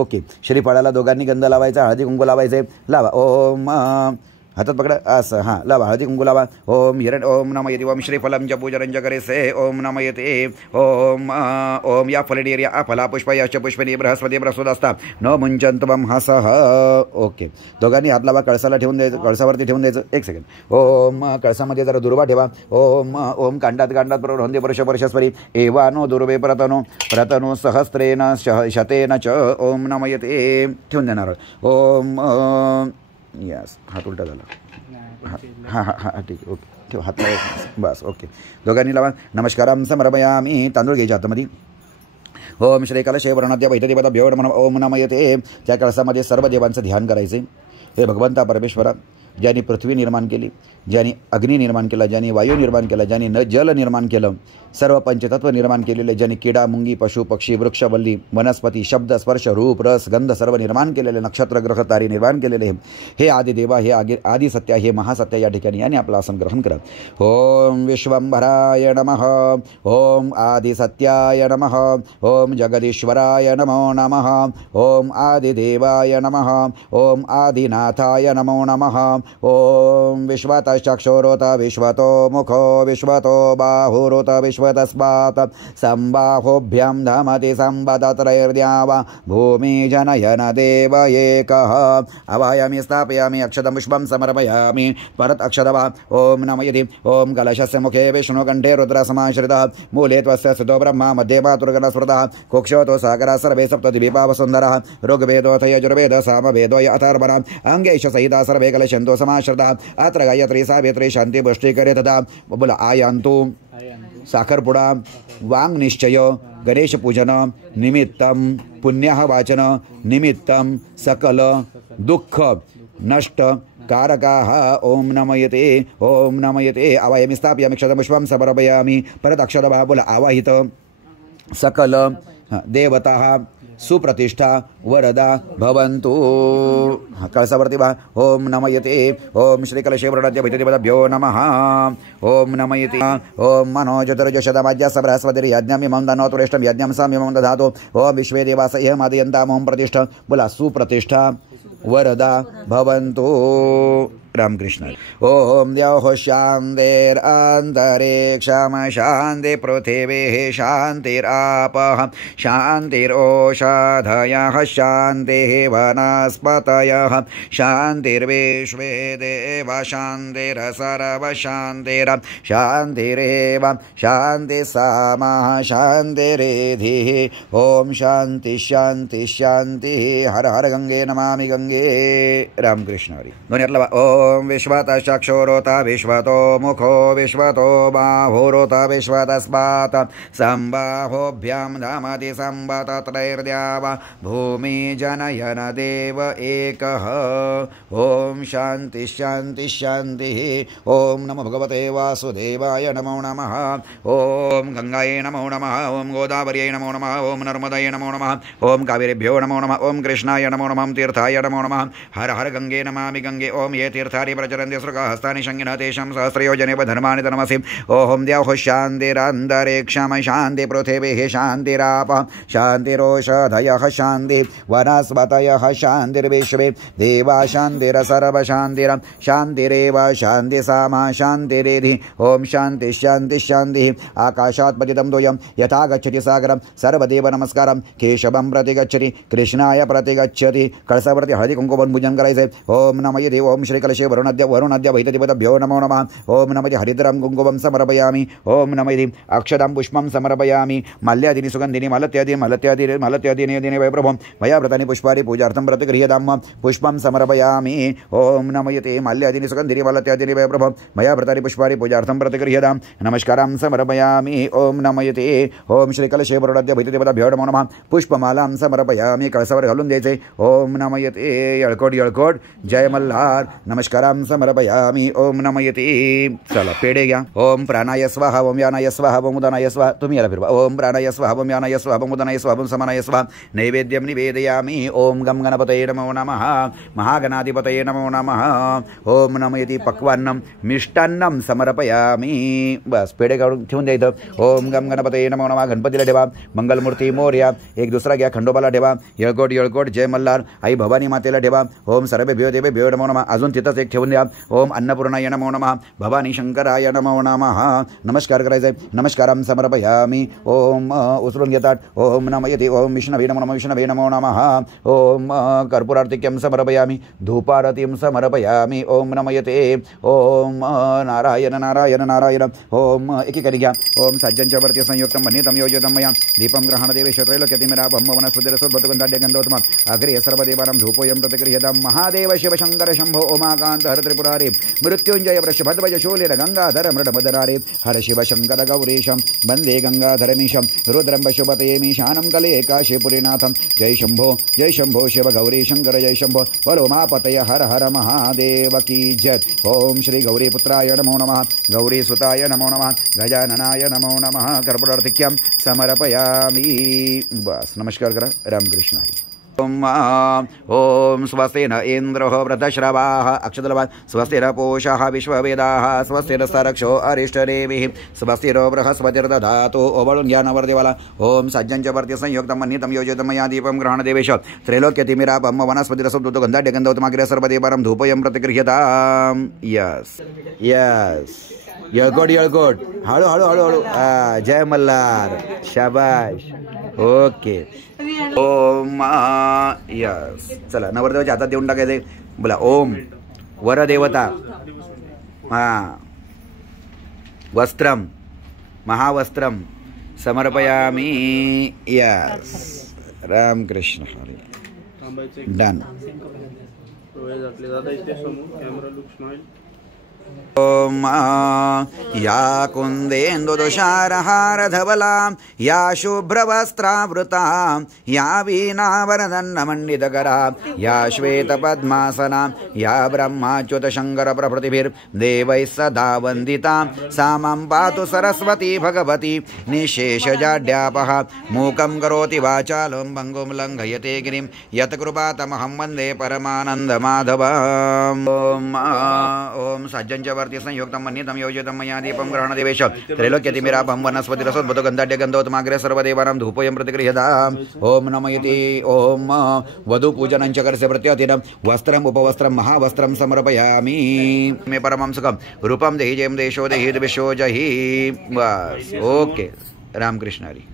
ओके. श्रीफळाला दोघांनी गंध लावायचा, हळदी कुंकू लावायचे. लावा. ओम हातात पकडा असं. हां लावा, हळदी कुंकू लावा. ओम ओम नमयते. ओम श्रीफलं च पूजनं च करेसे. ओम नमयते. ओम ओम या फलनेर्या फला पुष्पयाश्च पुष्पिनी बृहस्पती बृहस्पतिस्ता न मुंचन्त्वं हसः. ओके. दोघांनी हात लावा, कळसाला ठेवून द्यायचं, कळसावरती ठेवून द्यायचं. 1 सेकंड. ओम कळसामध्ये जरा दुर्वा ठेवा. ओम ओम कांडात प्रवृहन्ति वर्षवर्षस्परी एवानो दुर्वे प्रतनो सहस्रेण शतेन च. ओम नमयते. ठेवून देणार. ओम यस हात उलटा झाला. हां हां हां ठीक आहे ओके ठेव हात लावा बस ओके दोघांनी लावा. नमस्कारं समर्पयामी. तांदूळ घ्यायच्या हातामध्ये. ओम श्री कलशे वर्णाद्य वैद्यदेवता भ्यो नमः. ओम नमः येते. त्या कळसामध्ये सर्व देवांचं ध्यान करायचे. हे भगवंता परमेश्वरा, ज्यांनी पृथ्वी निर्माण केली, ज्यांनी अग्नी निर्माण केला, ज्यांनी वायू निर्माण केला, ज्यांनी जल निर्माण केलं, सर्व पंचतत्व निर्माण केलेले, ज्यांनी किडा मुंगी पशु पक्षी वृक्ष वल्ली वनस्पती शब्द स्पर्श रूप रस गंध सर्व निर्माण केलेले, नक्षत्र ग्रह तारे निर्माण केलेले, हे आदिदेवा, हे आदि सत्य, हे महासत्य या ठिकाणी याने आपलं आसन ग्रहण करा. ओम विश्वंभराय नमः. ओम आदिसत्याय नमः. ओम जगदीश्वराय नमो नमः. ओम आदिदेवाय नमः. ओम आदिनाथाय नमो नमः. ओम विश्वतश्चक्षुरोत विश्वतो मुखो विश्वतो बाहुरोत विश्वतस्मात् संबाहोभ्यां धमति संवदत्रैर्द्यावा भूमि जनयन देव एकः. अवायामि स्थापयामि अक्षतं पुष्पं समर्पयामि. परत अक्षतवा. ओम नमयति. ओम कलशस्य मुखे विष्णुकण्ठे रुद्रसमाश्रितः मूले त्वस्य सुतो ब्रह्मा मध्ये मातुर्गणस्मृतः कुक्षोतो सागरः सर्वे सप्तद्वीपावसुन्दरः ऋग्वेदोऽथ यजुर्वेदः सामवेदो अथर्वणः अङ्गैष सहिता सर्वे कलशन्तो समाश्रितः अत्र गायत्री सावित्री शांती पुष्टिकरे तथा. बोला आयान्तु. साखरपुडा वांग निश्चय गणेश पूजन निमित्तम पुण्यः वाचन निमित्तम सकल दुःख नष्ट कारकाः. ओम नमयते. ओम नमयते. आवायामि स्थापयामि क्षतं पुष्पं समर्पयामि. परत अक्षतः. बोला आवाहित सकल देवताः सुप्रतिष्ठा वरदा भवन्तु. कळसावरती बा. ओम नमयते. ओम श्री कलशे वर्णाद्य वैद्यदेवताभ्यो नमः. ओम नमयते. ओम मनोजतरजशदमाज्या सबरस्वती यज्ञमिमं दनोतुरेष्टं यज्ञं सामिमं दधातु. ओम विश्वे देवास इहमादयन्ताम्. ओम प्रतिष्ठा. बोला सुप्रतिष्ठा वरदा भवन्तु. रामकृष्ण. ओम द्यौः शान्तिरन्तरिक्षं शान्ति पृथिवीः शान्तिरापः शान्तिरोषधयः शान्तिः वनस्पतयः शान्तिर्विश्वे देव शान्तिरसर्वशान्तिर् शान्तिरेव शान्तिसामः शान्तिरेधिः. ओम शान्ति शान्ति शान्तिः. हर हर गंगे नमामि गंगे. रामकृष्ण हरी. दोन्ही ओम विश्वतश्चक्षुरोत विश्वतो मुखो विश्वतो बाहुरोत विश्वतस्मात् संबाहोभ्यां धमति संवदत्रैर्द्यावा भूमि जनयन देव एकः. ओम शांति शांति शांतिः. ओम नमो भगवते वासुदेवाय नमो नमः. ओम गंगायै नमो नमः. ओम गोदावर्यै नमो नमः. ओम नर्मदायै नमो नमः. ओम कावेरीभ्यो नमो नमः. ओम कृष्णाय नमो नमः. तीर्थाय नमो नमः. हर हर गंगे नमामि गंगे. ओम ये तीर्थानि प्रचरन्ति सृगहस्तानि शङ्गिनः तेषां सहस्रयोजनेव धर्माणि तनमसि. ओम द्यौः शान्तिरन्तरिक्षं शान्ति पृथिवीः शान्तिरापः शान्तिरोषधयः शान्ति वनस्पतयः शान्तिर्विश्वे देवा शान्तिरसर्वशान्तिर् शान्तिरेव शान्तिसामा शान्तिरेधि. ओम शान्ति शान्ति शान्तिः. आकाशात् पतितं द्वयं यथा गच्छति सागरं सर्वदेव नमस्कारं केशवं प्रति गच्छति कृष्णाय प्रति गच्छति. कळसावरती हळदी कुंकुम पूजन करायचे. ओम नमयते. ओम श्री कलशे वरुणाद्य वैद्यदेवताभ्यो नमो नमः. ओम नमयते. हरिद्रं कुंकुमं समर्पयामि. ओम नमयते. अक्षतं पुष्पं समर्पयामि. माल्यादीनि सुगन्धिनि मलत्यादीनि वैप्रभं मया व्रतानि पुष्पाणि पूजार्थं प्रतिगृह्यतां पुष्पं समर्पयामि. ओम नमयते. माल्यादीनि सुगन्धिनि मलत्यादीनि वैप्रभं मया व्रतानि पुष्पाणि पूजार्थं प्रतिगृह्यतां नमस्कारं समर्पयामि. ओम नमयते. ओम श्री कलशे वरुणाद्य वैद्यदेवताभ्यो नमो नमः. पुष्पमालां समर्पयामि. कळसावर घालून द्यायचे. ओम नमयते. यळकोट यळकोट जय मल्हार. नमस्कारं समर्पयामि. ओम नमयते. चला पेढे घ्या. ओम प्राणाय स्वाहा. ओम यानाय स्वाहा. ओम उदानाय स्वाहा. तुम्ही याला फिरवा. ओम प्राणाय स्वाहा. ओम यानाय स्वाहा. ओम उदानाय स्वाहा. ओम समानाय स्वाहा. नैवेद्यं निवेदयामि. ओम गम गणपतये नमो नमः. महागणाधिपतये नमो नमः. ओम नमयते. पक्वान्नं मिष्टान्नं समर्पयामि. बस पेढे काढून ठेवून द्यायचं. ओम गम गणपतये नमो नमः. गणपतीला ठेवा. मंगलमूर्ती मोरया. एक दुसरा घ्या. खंडोबाला ठेवा. येळकोट येळकोट जय मल्हार. आई भवानी मातेला ठेवा. ओम सर्वेभ्यो देवेभ्यो नमो नमः. अजून तिथंच एक ठेवून द्या. ओम अन्नपूर्णाय नमो नमः. भवानी शंकराय नमो नमः. नमस्कार करायचा आहे. नमस्कारं समर्पयामि. ओम उचलून घेतात. ओम नमयते. ओम विष्णवे नमो नमः. विष्णवे नमो नमः. ओम कर्पूरार्तिक्यं समर्पयामि. धूपारतिं समर्पयामि. ओम नमयते. ओम नारायण नारायण नारायण. ओम एकीकडे घ्या. ओम सज्जनच्या वरती संयुक्तं मन्यतं योजितं मया दीपं ग्रहणदेवेश त्रैलोक्यतिमिरापं वनस्पतिरसोद्भूतगन्धाढ्यगन्धोत्तमम् अग्रे सर्वदेवानां धूपोऽयं प्रतिगृह्यतां महादेव शिवशङ्कर शम्भो ओमाकार रमाकांत हर त्रिपुरारी मृत्युंजय वृषभध्वज शूलिर गंगाधर मृडमदरारी हर शिव शंकर गौरीशं वंदे गंगाधरमीशं रुद्रं पशुपतेमीशानं कले काशीपुरीनाथं जय शंभो शिव गौरी शंकर जय शंभो बोलो मापतय हर हर महादेव की जय। ओम श्री गौरीपुत्राय नमो नमः गौरी सुताय नमो नमः गजाननाय नमो नमः कर्पूरार्तिक्यं समर्पयामि। बस नमस्कार करा रामकृष्ण। ओम स्वस्ति न इंद्रो वृद्धश्रवाः अक्षतलवान् स्वस्ति न पूषः विश्ववेदाः स्वस्ति न सरक्षो अरिष्टदेवीः स्वस्ति नो बृहस्पतिर्दधातु ओवळुन् ज्ञानवर्धिवला ओम सज्जञ्च वर्त्य संयुक्तं मन्नितं योजितं मया दीपं ग्रहणदेवेश त्रैलोक्यतिमिरापं वनस्पतिरसुद्धो गन्धाढ्यगन्धौतमाग्रे सर्वदेवरं धूपयं प्रतिगृह्यताम्। यस येळकोट हळू हळू हळू हळू जय मल्हार शाबाश ओके। ओम यस चला नवरदेवाच्या हातात देऊन टाकायचे बोला ओम वरदेवता वस्त्रम महावस्त्रम समर्पयामी। Yes Ramakrishna Hari done. ओम या कुन्देन्दुदुषारहारधवलां या शुभ्रवस्त्रावृतां या वीणावरदण्डमण्डितकरां या श्वेतपद्मासनां या ब्रह्माच्युतशङ्करप्रभृतिभिर्देवैः सदा वन्दितां सा मां पातु सरस्वती भगवती निःशेषजाड्यापः मूकं करोति वाचालं भङ्गुं लङ्घयते गिरिं यत्कृपातमहं वन्दे परमानन्दमाधवम्। ओम सज्जञ्च वर्त्य संयुक्तं मन्नितं योजितं मया दीपं ग्रहणदेवेश त्रैलोक्यतिमिरापं वनस्पतिरसोद्भूतो गन्धाढ्यगन्धौतमाग्रे सर्वदेवानां धूपयं प्रतिगृह्यताम्। ओम नमयति ओम वधूपूजनं च करस्य प्रत्यतिनं वस्त्रम् उपवस्त्रं महावस्त्रं समर्पयामि। मे परमं सुखं रूपं देहि जयं देशो देहि विश्वो जहि। बस ओके रामकृष्ण हरी।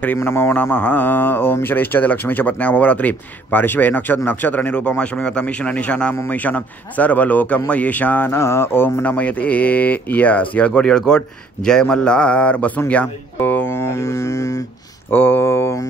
श्रीं नमो नमः। ओम श्रेष्ठते लक्ष्मीच पत्न्या भवरात्रि पार्श्वे नक्षत्र निरूपमाश्रमीवतमीशन निशानाम ईशानं सर्वलोकं ईशान ओम नमयते। यस येळकोट जय मल्हार बसून घ्या। ओम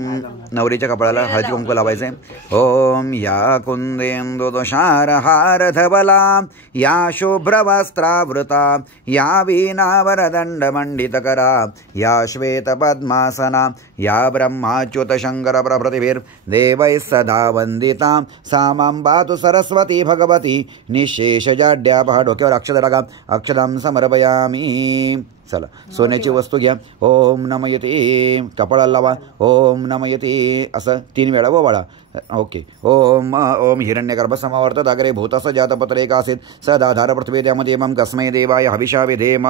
नवरीच्या कपाळाला हळदी कुंकू लावायचे। ओम या कुंदेन्दुदुषारहारधवलां या शुभ्रवस्त्रावृतां या वीणावरदण्डमण्डितकरां या श्वेतपद्मासनां या ब्रह्माच्युतशङ्करप्रभृतिभिर्देवैः सदा वन्दितां सा मां पातु सरस्वती भगवती निःशेषजाड्यापः। डोक्यावर अक्षता टाका अक्षतां समर्पयामि। चला सोन्याची वस्तू घ्या। ओम नमयते कपाळाला लावा ओम नमयते असं 3 वेळा वळा ओके। ओम ओम हिरण्यगर्भसमावर्तत अग्रे भूतस जातपत्रैकासीत् सदाधार पृथ्वीद्यामध्ये मम कस्मै देवाय हविषा विधेम।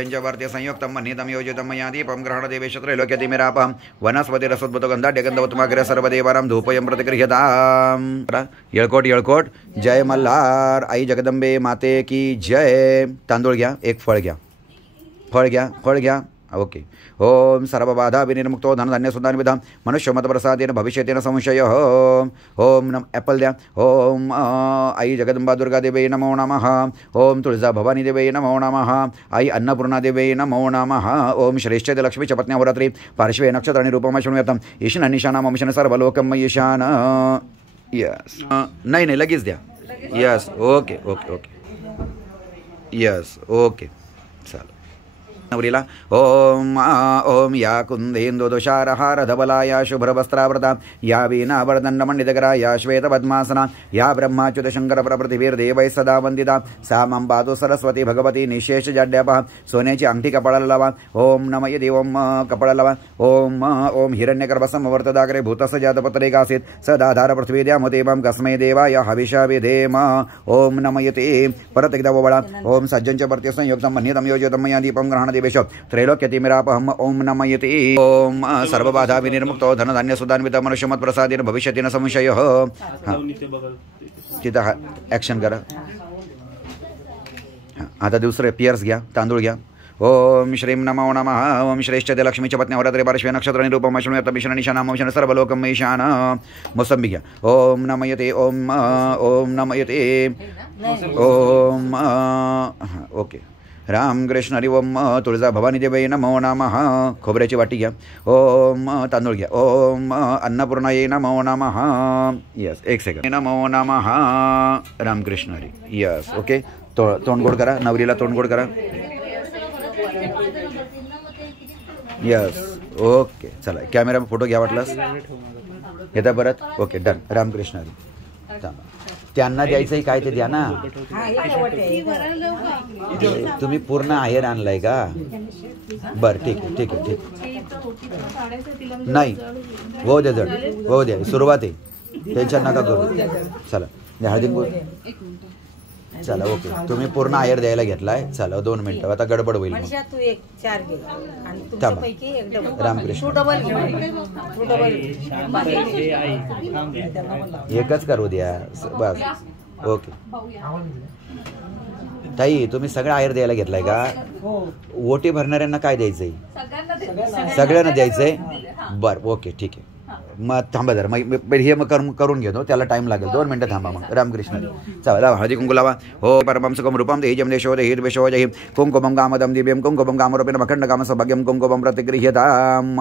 पंचवर्त्य संयुक्तं मन्नितं योजितं मया दीपं ग्रहणदेवेश त्रैलोक्यतिमिरापं वनस्पतिरसोद्भूतो गन्धाढ्यगन्धौतमाग्रे सर्वदेवानां धूपयं प्रतिगृह्यताम्। येळकोट जय मल्हार आई जगदंबे माते की जय। तांदूळ घ्या एक फळ घ्या ओके। ओम सर्वबाधा विनिर्मुक्तो धनधान्य सुधान्विधां मनुष्यमतप्रसादेन भविष्यतेन संशयः। ओम नम ॲपल द्या। ओम आई जगदंबा दुर्गा देवी नमो नमः। ओम तुळजा भवानी देवी नमो नमः। आई अन्नपूर्णा देवी नमो नमः। ओम श्रेष्ठते लक्ष्मीच पत्न्या होरात्री पार्श्वे नक्षत्राणि रूपमा शृणुयातं ईशान निशानां ममशन सर्वलोकं ईशान। यस नाही लगेच द्या। यस ओके यस ओके चल नवरीला। ओम ओम या कुन्देन्दुदुषारहारधवला या शुभ्रवस्त्रावृता या वीणावरदण्डमण्डितकरा या श्वेतपद्मासना या ब्रह्माच्युतशङ्करप्रभृतिभिर्देवैः सदा वन्दिता सा मां पातु सरस्वती भगवती निःशेषजाड्यापः। सोन्याची अंगठी कपाळाला लावा ओम नमयते ओम कपाळाला लावा ओम ओम हिरण्यगर्भसमवर्तदाग्रे भूतस्य जातपत्रैकासीत् सदाधार पृथ्वीद्यामते मम कस्मै देवाय हविषा विधेम। ओम नमयते परत एकदा वळा। ओम सज्जञ्च वर्त्य संयुक्तं मन्नितं योजितं मया दीपं ग्रहणदेवेश गणाधिपेश त्रैलोक्यतिमिरापहम् ओम नमयति ओम सर्वबाधा विनिर्मुक्तो धनधान्य सुधान्वित मनुष्यमत प्रसादेन भविष्यति न संशयः तिथं ॲक्शन करा आता दुसरे पियर्स घ्या तांदूळ घ्या ओम श्रीं नमो नमः ओम श्रेष्ठते लक्ष्मीच्या पत्न्यावरात्रे पार्श्वे नक्षत्र निरूपम अश्विनी तमिशन निशाना मोशन सर्वलोकम ईशान मोसंबी घ्या ओम नमयते ओम ओम नमयते ओम ओके राम कृष्ण हरी ओम तुळजा भवानी देवी नमो नमः खोबऱ्याची वाटी घ्या ओम तांदूळ घ्या ओम अन्नपूर्णायै नमो नमः यस एक सेकंड नमो नमः रामकृष्ण हरी यस ओके तोंडगोड करा नवरीला तोंडगोड करा यस ओके चला कॅमेरा फोटो घ्या वाटलास येता परत ओके डन रामकृष्ण हरी त्यांना द्यायचंही काय ते द्या ना तुम्ही पूर्ण आहेर आणलाय का बरं ठीक आहे ठीक आहे ठीक नाही हो द्या जड हो द्या सुरुवात आहे टेन्शन नका करू चला द्या हळदी चला ओके तुम्ही पूर्ण आहेर द्यायला घेतलाय चला 2 मिनिटं आता गडबड होईल तू एक 4 घे आणि तुमच्यापैकी एक डबल रामकृष्ण तू डबल एकच करू द्या बस ओके ताई तुम्ही सगळं आहेर द्यायला घेतलाय का ओटी भरणाऱ्यांना काय द्यायचंय सगळ्यांना द्यायचंय बरं ओके ठीक आहे मग थांबा जरा मग हे मग करून घेतो त्याला टाइम लागेल 2 मिनिटं थांबा मग रामकृष्ण चला हळदी कुंकू लावा हो परमं सुखम रूपम देहिजम देशो देहि द्वेषो जहि कुंकुमं कामदं दिव्यं कुंकुमं कामरूपेण मखण्ड काम सौभाग्यं कुंकुमं प्रतिगृह्यताम्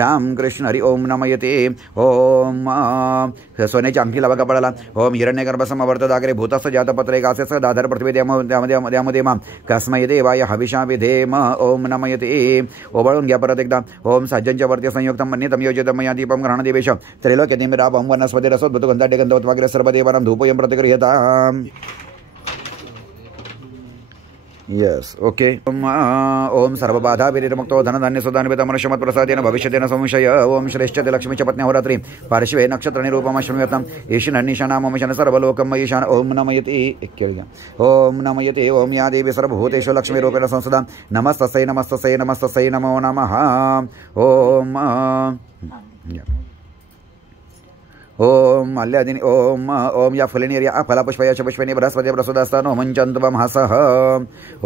रामकृष्ण हरी ओम नमयते ओम सोन्याची अंगठी लावा कपाळाला ओम हिरण्यगर्भसमवर्तदाग्रे भूतस्थ जातपत्रे कासेस दाधर पृथ्वी द्यामध्ये मां कस्मै देवाय हविषा विधेम ओम नमयते ओवाळून घ्या परत एकदा ओम साज्जंच्या वरती संयुक्तं मन्यतं योजितं मया दीपं ग्रहणदेवेश त्रैलोक्यतिमिरापहं वनस्पति रसोद्भुतगन्धाढ्य गन्धवत्वाग्रे सर्वदेवानां धूपोऽयं प्रतिगृह्यताम् यस ओके ओम सर्वबाधा विनिर्मुक्तो धनधान्य सुधान्वित मनुष्यमत प्रसादेन भविष्यति न संशय ओम श्रेष्ठते लक्ष्मीच्या पत्न्यावरात्रि पार्श्वे नक्षत्र निरूपम अश्विनीवतं ईशाननिशानामोमिशन सर्वलोकम ईशान ओम नमयते केळ्या ओम नमयते ओम या देवी सर्वभूतेषु लक्ष्मीरूपेण संसदा नमस्तस्यै नमस्तस्यै नमस्तस्यै नमो नमः ओम ओम अल्ल्यादिनी ओम ओम या फलिनी या फलापुष्पयाच पुष्पिनी बृहस्पति प्रसुदास्तानो मंचन्तवं हसः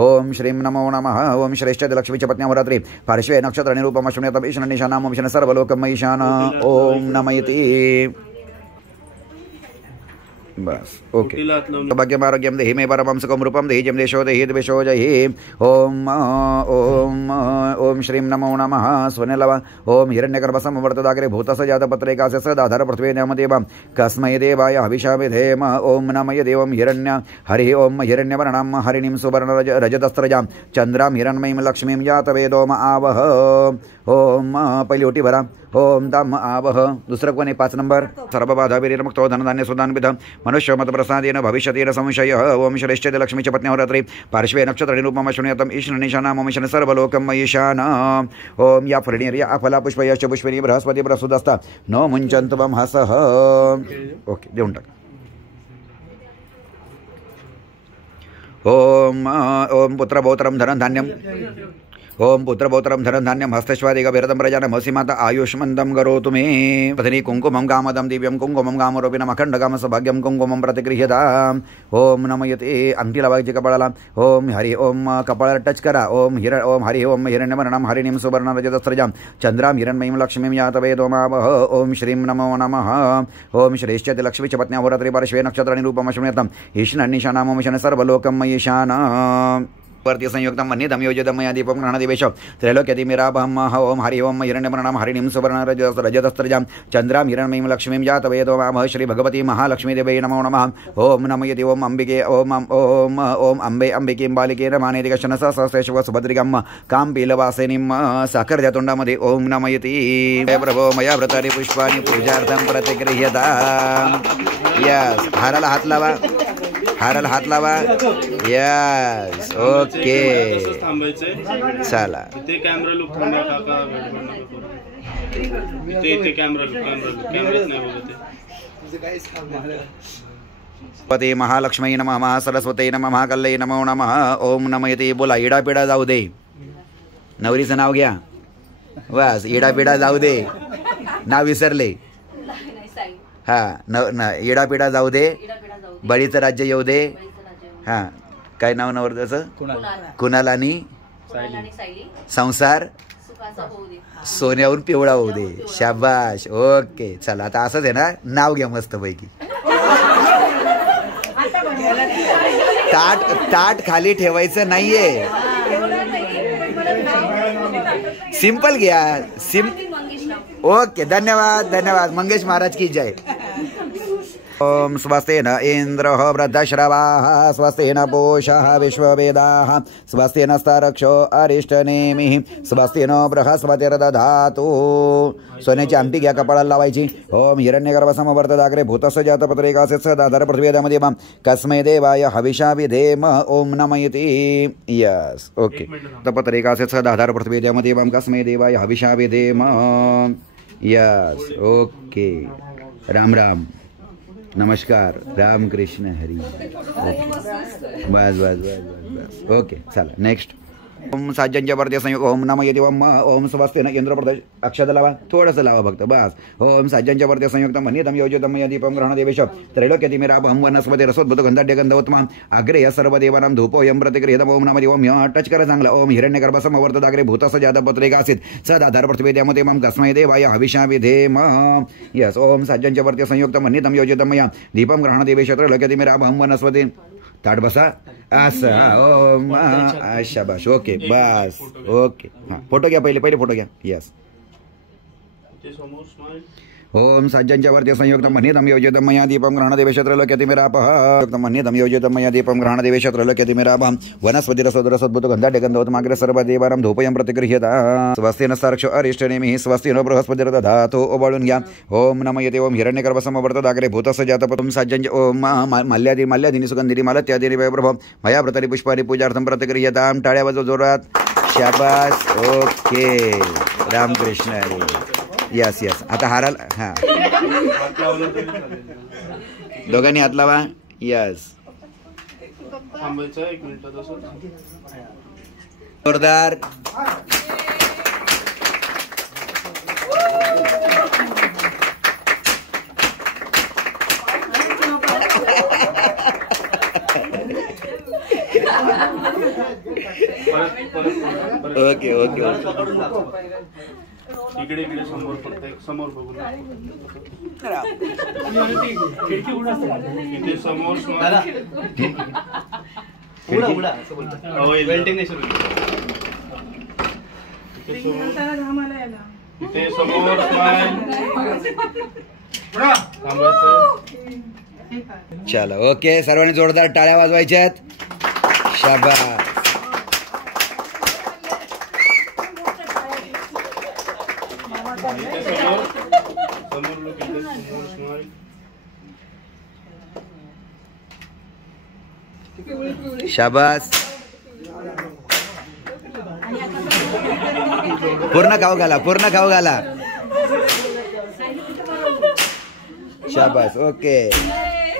ओम श्रीं नमो नमः ओम श्रेष्ठते लक्ष्मीच्या पत्न्यावरात्रि पार्श्वे नक्षत्र निरूपम अश्विनीवतं ईशाननिशानामोमिशन सर्वलोकम ईशान ओम नमयते बस ओके भाग्यम आरोग्यम देहि मे परमं सुखं रूपं देहिजं देशो देहि द्वेषो जहि ओम ओम ओम श्रीं नमो नमः सोनेलवा ओम हिरण्यगर्भसमवर्तदाग्रे भूतस्य जातपत्रे कास्य दाधर पृथ्वी न्यामदेवं कस्मै देवाय हविषा विधेम ओम नमय देवं हिरण्य हरि ओम हिरण्यवर्णां हरिणीं सुवर्ण रजतस्त्रजां चंद्रां हिरण्मयीं लक्ष्मीं जातवेदोम आवह ओम पहिली ओटी भरा ओम तम आवह दुसरं कोणी 5 नंबर सर्वबाधा विनिर्मुक्तो धनधान्य सुधान्वित मनुष्यमत प्रसादेन भविष्यति न संशयः ओम श्रेष्ठते लक्ष्मीच्या पत्न्यावरात्रि पार्श्वे नक्षत्र निरूपम अश्विनीवतं ईशाननिशानामोमिशन सर्वलोकम ईशान ओम या फलिनी या फलापुष्पयाच पुष्पिनी बृहस्पति प्रसुदास्ता नो मुञ्चन्तवं हसः ओके देऊन टाक ओम ओम पुत्रपौत्रं धनधान्यं ओम पुत्रपौत्रं धनधान्यं हस्तश्वादिगभिरतं प्रजानं मसीमाता आयुष्मन्दं करोतु मे पत्नी कुंकुमं कामदं दिव्यं कुंकुमं कामरूपिणम् अखण्डकाम सौभाग्यं कुंकुमं प्रतिगृह्यताम् ओम नमयते अंगठी लावायची कपाळाला ओम हरि ओम कपाळाला टच करा ओम हरि ओम हिरण्यवर्णं हरिणीं सुवर्ण रजतस्त्रजां चंद्रां हिरण्मयीं लक्ष्मीं जातवेदोमावह ओम श्रीं नमो नमः ओम श्रेष्ठते लक्ष्मीच्या पत्न्यावरात्रि पार्श्वे नक्षत्र निरूपम अश्विनीवतं ईशाननिशानामोमिशन सर्वलोकम ईशान वर्ती संयुक्तं मन्यतं योजितं मया दीपं ग्रहणदेवेश त्रैलोक्यतिमिरापहम् ओम हरि ओम हिरण्यवर्णं हरिणीं सुवर्ण रजतस्त्रजां चंद्रां हिरण्मयीं लक्ष्मीं जातवेदोमावह श्री भगवती महालक्ष्मी देवी नमो नमः ओम नमयति ओम अंबिके ओम ओम ओम अंबे अंबिकीं बालिके रमानेति कश्चन सहस्रेषु सुभद्रिकां कां पीलवासिनीं साखरच्या तोंडामध्ये ओम नमयति प्रभो मया व्रतानि पुष्पाणि पूजार्थं प्रतिगृह्यताम् यस हाराला हात लावा हाराला हात लावा यस ओके चला इथे कॅमेरा लुक थांबा काका इथे कॅमेरा कॅमेराच नाही बघत पते महालक्ष्मी नमः महासरस्वती नमः महाकल्यै नमो नमः ओम नमयते बोला इडापिडा जाऊ दे नवरीचं नाव घ्या. बस इडापिडा जाऊ दे. नाव विसरले. हा इडापिडा जाऊ दे. बळीचं राज्य येऊ दे. हा काय नाव नवरदेवाचं? कुणाल आणि संसार सोन्याहून पिवळा होऊ दे. शाबाश. ओके चला आता असंच आहे ना. नाव घ्या मस्त पैकी. ताट खाली ठेवायचं नाहीये. सिंपल घ्या. ओके धन्यवाद धन्यवाद. मंगेश महाराज की जय. ओम स्वस्तेन इंद्रः वृद्धश्रवाः स्वस्तेन पूषः विश्ववेदाः स्वस्तेन स्तरक्षो अरिष्टनेमिः स्वस्तेन बृहस्पतिर्दधातु. सोन्याची आमटी घ्या कपाळाला लावायची. ओम हिरण्यगर्भसमवर्तदाग्रे भूतस्य जातपत्रिकास्य सदाधार पृथ्वीदेवामध्ये कस्मै देवाय हविषा विधेम ओम नमयति. Yes okay. पत्रिकास्य सदाधार पृथ्वीदेवामध्ये कस्मै देवाय हविषा विधेम. Yes okay. राम राम नमस्कार. राम कृष्ण हरी. बस बस बस बस बस ओके चला नेक्स्ट. ओम साज्यांच्या वरती संयोग ओम नम यति ओम ओम स्वस्तेन इंद्र प्रदेश. अक्षता लावा थोडंसं लावा फक्त बस. ओम साज्यांच्या वरती संयुक्तम मनितम योजितम दीपम ग्रहणदेवेश त्रैलोक्यतिमिरापहं वनस्पती रसोद्भूत गंधड्यगंधोत्तमं अग्रे या सर्वदेवानां धूपोऽयं प्रतिगृहीतम् ओम नमः ओम ह्य टच करा चांगला. ओम हिरण्यगर्भसमवर्तदाग्रे भूतस्य जातपत्रिकासीत् सदाधार पृथ्वीदेवामध्ये मम कस्मै देवाय हविषा विधेम. यस ओम साज्यांच्या वरती संयुक्तम मनितम योजितम दीपम ग्रहणदेवेश त्रैलोक्यतिमिरापहं वनस्पती. ताट बसा असं. ओम शाबाश. ओके बस ओके. हां फोटो घ्या. पहिले फोटो घ्या. यस. ओम साज्यांच्या वरती संयुक्तम मनितम योजितम मया दीपम ग्रहणदेवेश त्रैलोक्यतिमिरापहं मनितम योजितम मया दीपम ग्रहणदेवेश त्रैलोक्यतिमिरापहं वनस्पती रसोद्भूत गंधड्यगंधोत्तमाग्रे सर्वदेवानां धूपोऽयं प्रतिगृह्यताम्. स्वस्तेन स्तरक्षो अरिष्टनेमिः स्वस्तेन बृहस्पतिर्दधातु. ओवाळून घ्या. ओम नमः यति ओम हिरण्यगर्भसमवर्तदाग्रे भूतस्य जातपत्रिकासीत् साज्यांच्या ओम माल्यादिनी सुगंधिनी मालत्यादिनी वैभवं मया प्रतरी पुष्पानि पूजार्थं प्रतिगृह्यताम्. टाळ्या वाजवा जोरात. शाबास. Okay. Ramkrishna Hari. Yes yes. आता हाराल. हां दोघांनी हात लावा. यस जोरदार. Okay okay. इकडे इकडे समोर फक्त एक समोर बघून. इथे समोर इथे समोर चला ओके. सर्वांनी जोरदार टाळ्या वाजवायच्यात. शाबास. शाबास. पूर्ण खाऊ घाला. पूर्ण खाऊ घाला. शाबास. ओके.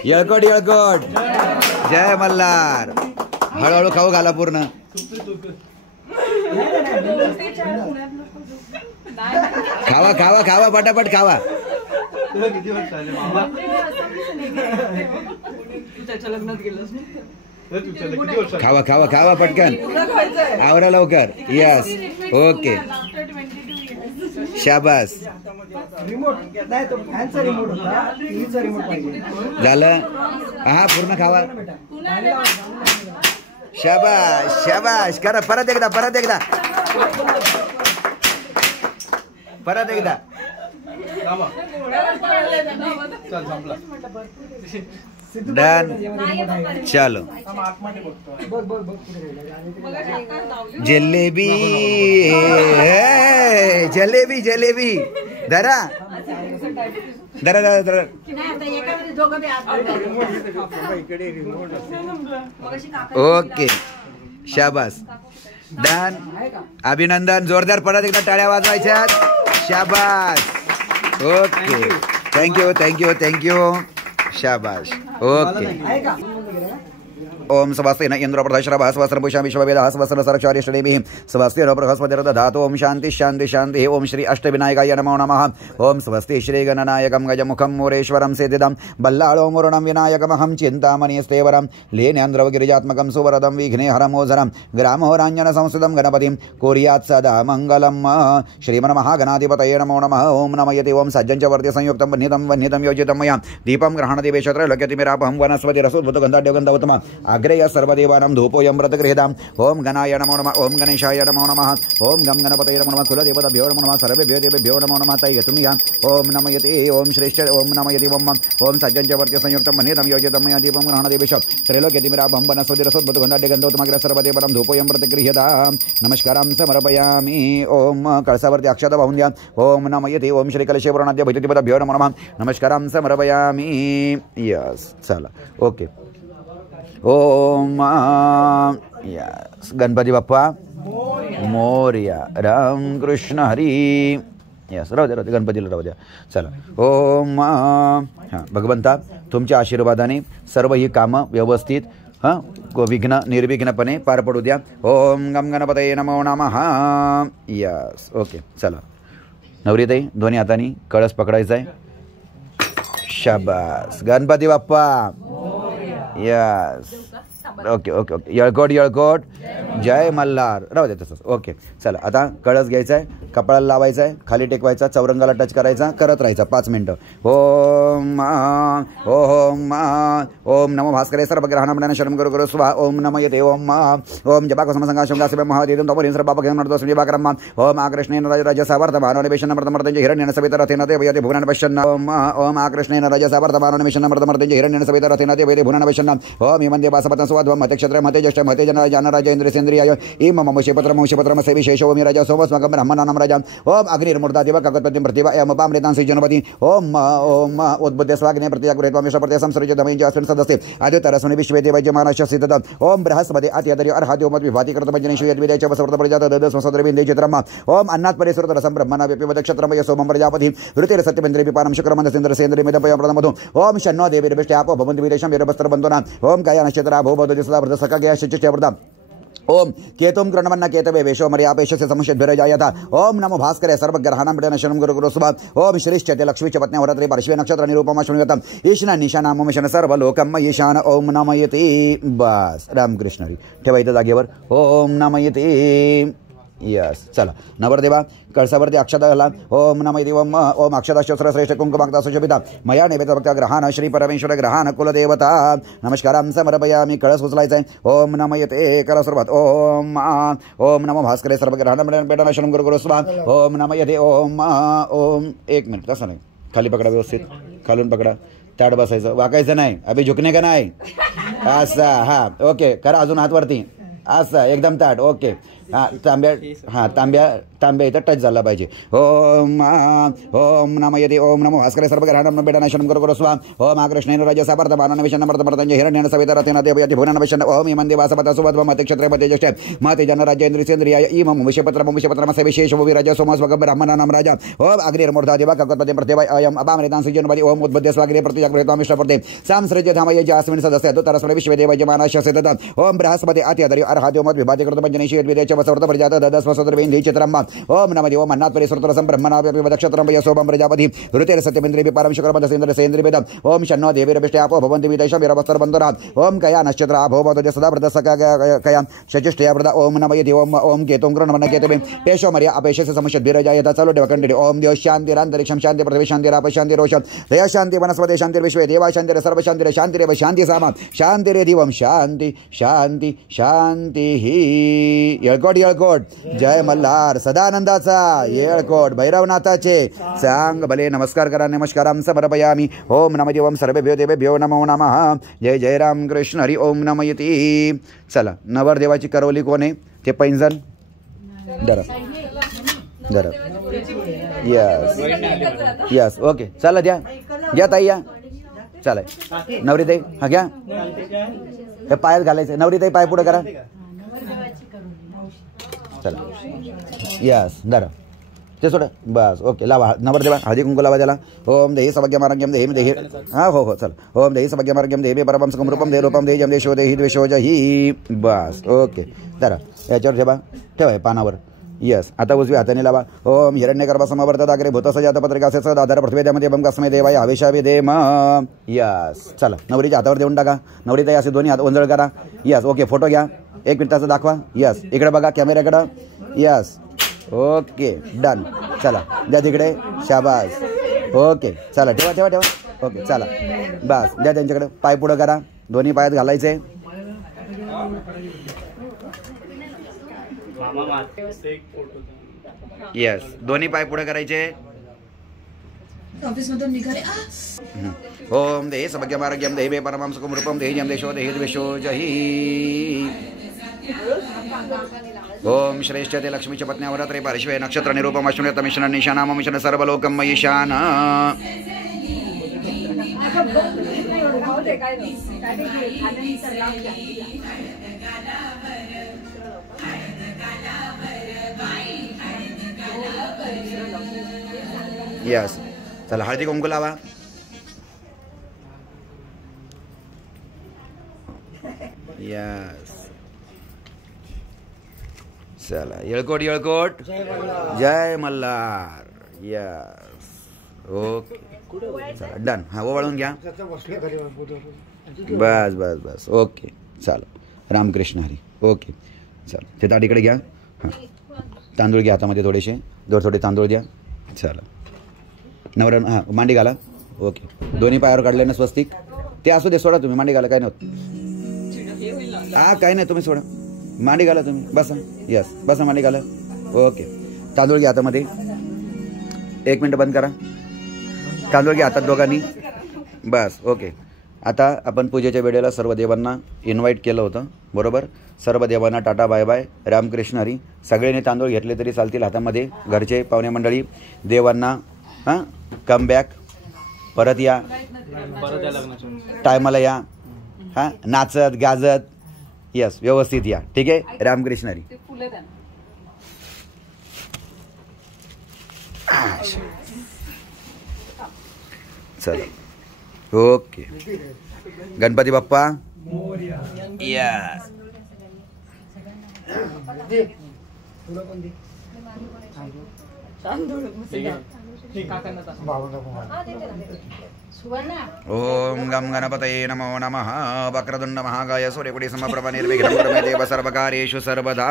येळकोट येळकोट. जय मल्हार. हळूहळू खाऊ घाला पूर्ण. खावा खावा खावा पटापट खावा. खावा खावा खावा पटकन. आवरा लवकर. Yes okay. शाबास. झालं. हा पूर्ण खावा. शाबाश शाबाश. करा परत एकदा. परत एकदा. परत एकदा. डन. चलो. जलेबी जलेबी जलेबी. धरा धरा धरा धरा. ओके. शाबास. डन. अभिनंदन. जोरदार परत एकदा टाळ्या वाजवायच्या. शाबास. ओके. Thank you thank you thank you. शाबाश. ओके. ओम स्वस्ति न इंद्र प्रदश्रभः स्वस्त्र पुषा विश्ववेदः स्वस्त्र सरक्षारिष्टदेवीः स्वस्ति न बृहस्पतिर्दधातु ओम शांति शांति शांति ओम श्री अष्टविनायकाय नमो नमः ओम स्वस्ति श्री गणनायकं गजमुखं मोरेश्वरं सिद्धिदं बल्लाळो मुरुणं विनायकमहं चिन्तामणिस्तेवरं लेनेन्द्रव गिरिजात्मकं सुवरदं विघ्नेहरमोझरं ग्रामोराञ्जन संस्थितं गणपतिं कुर्यात् सदा मङ्गलम् श्रीमन्महागणाधिपतये नमो नमः ओम नमयति ओम सज्जञ्च वर्ति संयुक्तं वह्नितं योजितं मया दीपं ग्रहणदिवेशत्र लोक्यतिमिरापहं वनस्पतिरसोद्भुतगन्धाढ्यगन्धौतम अग्रेय सर्वदेवानां धूपोऽयं व्रतगृहीताम् ओम गणाय नमो नमः ओम गणेशाय नमो नमः ओम गं गणपतये नमो नमः कुलदेवताभ्यो नमो नमः सर्वेभ्यो देवेभ्यो नमो नमः तयतुमिया ओम नमयति ओम श्रेष्ठ ओम नमयति ओम सज्जञ्च वर्ति संयुक्तं वह्नितं योजितं मया दीपं ग्रहणदिवेश त्रैलोक्यतिमिरापहं वनस्पतिरसोद्भुतगन्धाढ्यगन्धौतम अग्रेय सर्वदेवानां धूपोऽयं व्रतगृहीताम् नमस्कारं समर्पयामि ओम कळसावर्ती अक्षता वाहून द्या ओम नमयति ओम श्री कलशेवरणाद्य भैतिपदाभ्यो नमो नमः नमस्कारं समर्पयामि यस चला ओके ओम यस गणपती बाप्पा मोरया राम कृष्ण हरी यस राहू द्या गणपतीला राहू द्या चला ओम हां भगवंता तुमच्या आशीर्वादाने सर्व ही कामं व्यवस्थित विघ्न निर्विघ्नपणे पार पडू द्या ओम गम गणपतये नमो नमः यस ओके चला नवरीताई दोन्ही हातांनी कळस पकडायचा आहे शाबास Ganpati Bappa yes okay okay okay येळकोट येळकोट जय मल्हार राहू दे तसंच ओके चला आता कळस घ्यायचा आहे कपाळाला लावायचा आहे खाली टेकवायचा चौरंगाला टच करायचा करत राहायचा 5 मिनिटं ओम ओम ओम नमो भास्करे सर्वग्रहणामण्डन शरम गुरु गुरु स्वाहा ओम नमो यते ओम ओम जपाक समसंगाशंगासिबे महादेवं तपोरीं सर्वपापकेन नर्दो सुजीवाकरम ओम आकृष्णेन राजसावर्तमानोनिवेशनमर्तमर्तञ्च हिरण्येन सवितरथेन देवयति भुवनान् पश्यन् ओम आकृष्णेन राजसावर्तमानोनिवेशनमर्तमर्तञ्च हिरण्येन सवितरथेन देवयति भुवनान् पश्यन् ओम इमन्दे वासपतं सुवध्वं मते क्षत्रे मते ज्येष्ठ मते जनराजेन्द्रेन्द्रियाय इम ममुषेपत्रं से विशेषो मी राजा सोमस्मकं ब्रह्मणानां राजा ओम अग्निर्मूर्धा देव कगतपतिं प्रतिभा एम पामृतां श्रीजनपति ओम ओम उद्बुद्ध स्वाग्ने प्रतियाग्रेत्वामिश्र प्रत्यय संसृज्य धमैंज अस्मिन् सदस्ते आदित्यरस्मनि विश्वे देवैज्य मानस्य सिद्धतं ओम बृहस्पति अत्यदरि अर्हाद्यो मत विभाति कृतमञ्जनेषु यद्विदेच वसवर्त प्रजात ददस्वसद्रविन्दे चित्रम ओम अन्नात् परिसृत रसं ब्रह्मणा व्यपिवद क्षत्रम यशोमं प्रजापति ऋतेर सत्यमेन्द्रे विपानं शुक्रमन्दसेन्द्र सेन्द्रे मेदपयं प्रदमधु ओम शन्नो देवीर्विष्टे आपो भवन्ति विदेशं वीरवस्त्रबन्धुना ओम काया नक्षत्रा भो भवति सदा वृद्ध सखा गया शिष्यवृद्धा ओम केतुम कृणमन्न केतवे वेशो मर्यापेशस्य समुषद्भिरजायता ओम नमो भास्करे सर्वग्रहाणां पठन शरणं गुरु गुरु सुभा ओम श्रीश्चते लक्ष्मी च पत्न्या वरत्रे पार्श्वे नक्षत्र निरूपमा शृणुयतम ईशना निशाना ममशन सर्वलोकम ईशान ओम नमयते बस रामकृष्ण हरी ठेवा इथं जागेवर ओम नमयते यस चला नवरदेवा कळसावरती अक्षता घाला ओम नमयते ओम ओम अक्षताशस्त्र श्रेष्ठ कुंकुमाक्ता सुशोभिता मया नैवेद्य ग्रहाण श्री परमेश्वर ग्रहाण कुलदेवता नमस्कारां समर्पयामि कळस उचलायचा आहे ओम नमयते करा सुरुवात ओम ओम नमो भास्करे सर्वग्रहाणां पेटन शरणं गुरु गुरु स्वाहा ओम नमयते ओम ओम 1 मिनिट तसं नाही खाली पकडा व्यवस्थित खालून पकडा ताट बसायचं वाकायचं नाही अभि झुकणे का नाही असा हा ओके करा अजून हात वरती असा एकदम ताट ओके तांब्या इथं टच झाला पाहिजे ओम ओम नमयते ओम नमो भास्करे सर्वग्रहाणां पेटन शरणं गुरु गुरु स्वाहा ओम आकृष्णेन राजसावर्तमानोनिवेशनमर्तमर्तञ्च हिरण्येन सवितरथेन देवयति भुवनान् पश्यन् ओम इमन्दे वासपतं सुवध्वं मते क्षत्रे मते ज्येष्ठे मते जनराजेन्द्रेन्द्रियाय इमं मुमुषेपत्रमस्य विशेषो विराज सोमस्वकं ब्रह्मणानां राजा ओम अग्निर्मूर्धा देव कगतपतिं प्रतिभा अयम् अपामृतां श्रीजनपति ओम उद्बुद्ध स्वाग्ने प्रतिजाग्रेत्वामिष्टप्रते संसृज्य धामये च अस्मिन् सदस्य दुतरस्वरे विश्वे देवैज्य मानस्य सिद्धतं ओम बृहस्पति अत्यदरि अर्हाद्यो मत विभाति कृतमञ्जनेषु यद्विदेच वसवर्त प्रजात ददस्वसद्रविन्दे चित्रम ओम नमः ओम अन्नात् परिसृत रसं ब्रह्मणा व्यपिवद क्षत्रं यशोमं प्रजापति ऋतेर सत्यमेन्द्रे विपारं शुक्रमन्दसेन्द्र सेन्द्रे वेदम् ओम शन्नो देवीर्विष्टे आपो भवन्ति विदेशं वीरवस्त्रबन्धुना ओम कया नक्षत्र आभो भवति सदा वृद्ध सखा कया शचिष्ठया वृद्ध ओम नमयति ओम ओम केतुं कृणमन्न केतवे पेशो मर्या अपेशस्य समुषद्भिरजायता चलो देव कंटिन्यू ओम देव शान्तिरान्तरिक्षं शान्ति पृथिवी शान्तिराप शान्तिरोषं दया शान्ति वनस्पति शान्तिर्विश्वे देवा शान्तिर् सर्व शान्तिर् शान्तिरेव शान्ति सामा शान्तिरेदिवं शान्ति शान्ति शान्तिः येळकोट येळकोट जय मल्हार सदानंदाचा येळकोट भैरवनाथाचे सांग भले नमस्कार करा नमस्कारां समर्पयामि ओम नमः ओम सर्वेभ्यो देवेभ्यो नमो नमः जय जय राम कृष्ण हरी ओम नमयति चला नवरदेवाची करवली कोण आहे ते पैंजण धरा धरा यस यस ओके चला द्या घ्या ताई या चला नवरीताई हा घ्या हे पायात घालायचं नवरीताई पाय पुढे करा चला यस धरा ते सोडा बस ओके लावा नवरदेवा हळदी कुंकू लावा त्याला ओम देही सभाग्यमार्ग्यम देही देही हां हो चल ओम देही सभाग्यमार्ग्यम देही परमं रूपम दे रूपम देही जम देशो देही द्वेषोज ही बस ओके जरा याच्यावर ठेवा पानावर यस आता उजव्या हाताने लावा ओम हिरण्यगर्भ समवर्तदाग्रे भूतसजातपत्रिकासे सदाधार पृथ्वीद्यामध्ये बम कस्मै देवाय हवेशावे देम यस चला नवरीच्या हातावर देऊन टाका नवरीताई असे दोन्ही हात ओंजळ करा यस ओके फोटो घ्या 1 मिनिटाचा दाखवा यस इकडे बघा कॅमेऱ्याकडं यस ओके डन चला द्या तिकडे शाबास ओके चला ठेवा ठेवा ठेवा ओके चला बस द्या त्यांच्याकडे पाय पुढं करा दोन्ही पायात घालायचे यस दोन्ही पाय पुढे करायचे ऑफिसमधून निघाले ओम देही सभाग्यमार्ग्यम देही मे परमं सुखं रूपम देही जम देशो देही द्वेषो जही ओम श्रेष्ठ ते लक्ष्मीच्या पत्न्यावर त्रय पार्श्वे नक्षत्र निरूपम अश्विनी तमिशन निशानाम मिशन सर्वलोकम मयिशान यस चला हळदी कुंकू लावा यस चला येळकोट येळकोट जय मल्हार यस ओके चला डन हा ओवाळून घ्या बस बस बस ओके चला रामकृष्ण हरी ओके चला ते ताटीकडे घ्या हां तांदूळ घ्या हातामध्ये थोडेसे थोडे तांदूळ द्या चला नवरा हां मांडी घाला ओके दोन्ही पायावर काढले ना स्वस्तिक ते असू दे सोडा तुम्ही मांडी घाला काय नव्हतं हां काय नाही तुम्ही सोडा मांडी घाला तुम्ही बसा यस बसा मांडी घाला ओके तांदूळ घ्या हातामध्ये 1 मिनिट बंद करा तांदूळ घ्या हातात दोघांनी बस ओके आता आपण पूजेच्या वेळेला सर्व देवांना इन्व्हाइट केलं होतं बरोबर सर्व देवांना tata bye bye Ramkrishna Hari सगळ्यांनी तांदूळ घेतले तरी चालतील हातामध्ये घरचे पाहुणे मंडळी देवांना हां कम बॅक परत या टायमाला या हां नाचत गाजत यस व्यवस्थित या ठीक आहे रामकृष्ण हरी चला ओके गणपती बाप्पा यस ओम गम गणपतये नमो नमः वक्रतुंड महाकाय सूर्यकोटि समप्रभ निर्विघ्नं कुरु देव सर्वकार्येषु सर्वदा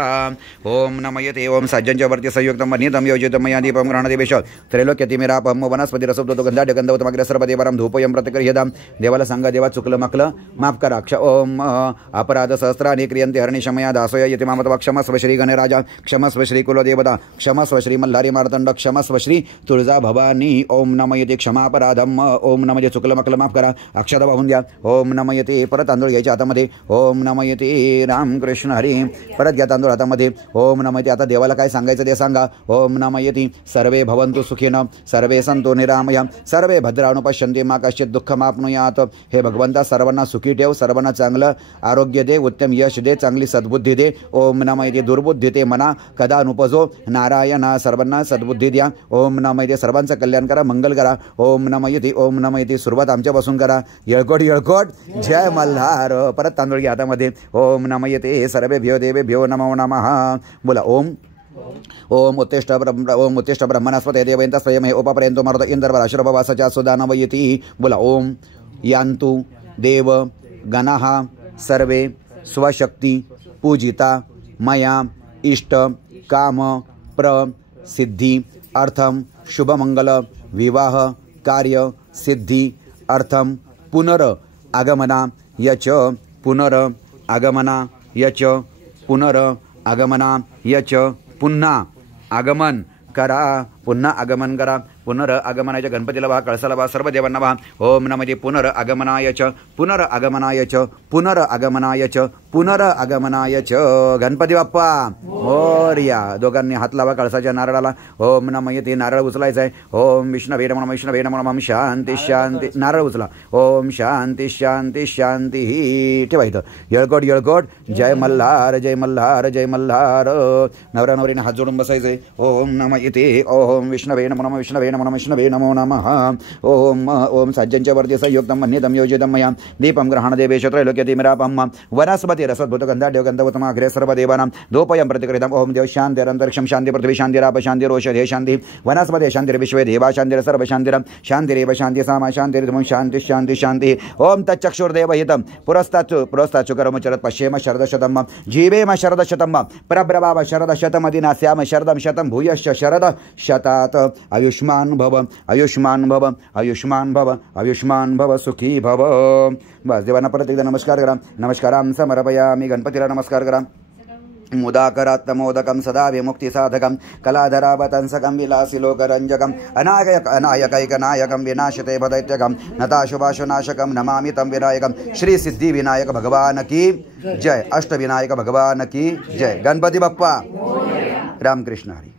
ओम नमयते ओम सज्जनच्या वरती संयुक्तं वनितं योजितं मया दीपं गृह्णादेवेश त्रैलोक्यतिमिरापं वनस्पतिरसोपतो गंधाढ्यगंधवतमग्र सर्वदेवरं धूपयं प्रतिगृह्यतां देवाला सांगा देवा चुकलं मकलं माफ करा ओम अपराध सहस्राणि क्रियन्ते हरणिशमया दासोय यति मामतव क्षमस्व श्री गणराजा क्षमस्व श्री कुलदेवता क्षमस्व श्री मल्हारी मार्तंड क्षमस्व श्री तुळजा भवानी ओम नमयते क्षमापराधम ओम नमजे चुकलं मकलं माफ करा अक्षता वाहून द्या ओम नमयते परत तांदूळ घ्यायचे हातामध्ये ओम नमयते रामकृष्ण हरी परत घ्या तांदूळ हातामध्ये ओम नमयते आता देवाला काय सांगायचं ते सांगा ओम नमयते सर्वे भवन्तु सुखिनः सर्वे सन्तु निरामया सर्वे भद्राणु पश्यन्ति मा कश्चित् दुःखमाप्नुयात् हे भगवंता सर्वांना सुखी ठेव सर्वांना चांगलं आरोग्य दे उत्तम यश दे चांगली सद्बुद्धी दे ओम नमयते दुर्बुद्धी ते मना कदा नुपजो नारायण सर्वांना सद्बुद्धी द्या ओम नमयते सर्वांचं कल्याण करा मंगल करा ओम नमयते सुरुवात आमच्यापासून करा येळकोट येळकोट जय मल्हार परत तांदूळ घ्या हातामध्ये ओम नमयते सर्वेभ्यो देवेभ्यो नमो नमः बोला ओम ओम उत्तिष्ठ ब्रह्मणस्पते देवयंत स्वयं उपापर्यंतो मरुत इंद्रवराश्रभवासच्या सुदानवयती बोला ओम यान्तु देव गणाः सर्वे स्वशक्ति पूजिता मया इष्ट काम प्रसिद्धि अर्थम शुभमंगल विवाह कार्य सिद्धि अर्थम पुनर आगमना यच पुनर आगमना यच पुनर आगमना यच पुन्हा आगमन करा पुन्हा आगमन करा पुनर आगमनाय गणपतीला वा कळसाला वा सर्व देवांना वा ओम नमः पुनर आगमनाय च पुनर आगमनाय च पुनर आगमनाय च पुनर आगमनाय च गणपती बाप्पा मोरया दोघांनी हात लावा कळसाच्या नारळाला ओम नमः ते नारळ उचलायचं आहे ओम विष्णवे नमः विष्णवे नमः शांती शांती नारळ उचला ओम शांती शांती शांती ठेवा इथं येळकोट येळकोट जय मल्हार जय मल्हार जय मल्हार नवरा नवरीने हात जोडून बसायचंय ओम नमः इथे ओम ओम विष्णवे नमो नमः विष्णवे नमो नमः विष्णवे नमो नमः ओम ओम सज्जनच वर्ति संयुक्तं मन्यतं योजितं मया दीपं ग्रहणदेवेश त्रैलोक्यतिमिरापं वनस्पति रसद्भुतगन्धाढ्योगन्धवतमाग्रे सर्वदेवानां दोपयं प्रतिकृतम् ओम देव शान्तिरन्तरिक्षं शान्ति पृथ्वी शान्तिराप शान्तिरोषधे शान्ति वनस्पति शान्तिर्विश्वे देवा शान्तिर् सर्वशान्तिरं शान्तिरेव शान्ति सामा शान्तिर्धुमं शान्ति शान्ति शान्ति ओम तच्चक्षुर्देवहितं पुरस्ताच्चु कर्मचरत् पश्येम शरदशतं जीवेम शरदशतं प्रब्रवाम शरदशतमदिना स्याम शरदं शतं भूयश्च शरद शतात् आयुष्मान भव आयुष्मान भव आयुष्मान भव आयुष्मान भव सुखी भव। बस देवांना परत एकदा नमस्कार करा नमस्कारां समर्पयामि गणपतीला नमस्कार करा मुदाकरात्मोदकं सदा विमुक्तिसाधकं कलाधरावतंसकं विलासिलोकरञ्जकं अनायकैकनायकं विनाशते भदैत्यकं नताशुभाशुनाशकं नमामि तं विनायकं श्री सिद्धि विनायक भगवान की जय अष्टविनायक भगवान की जय गणपति बप्पा रामकृष्ण हरी।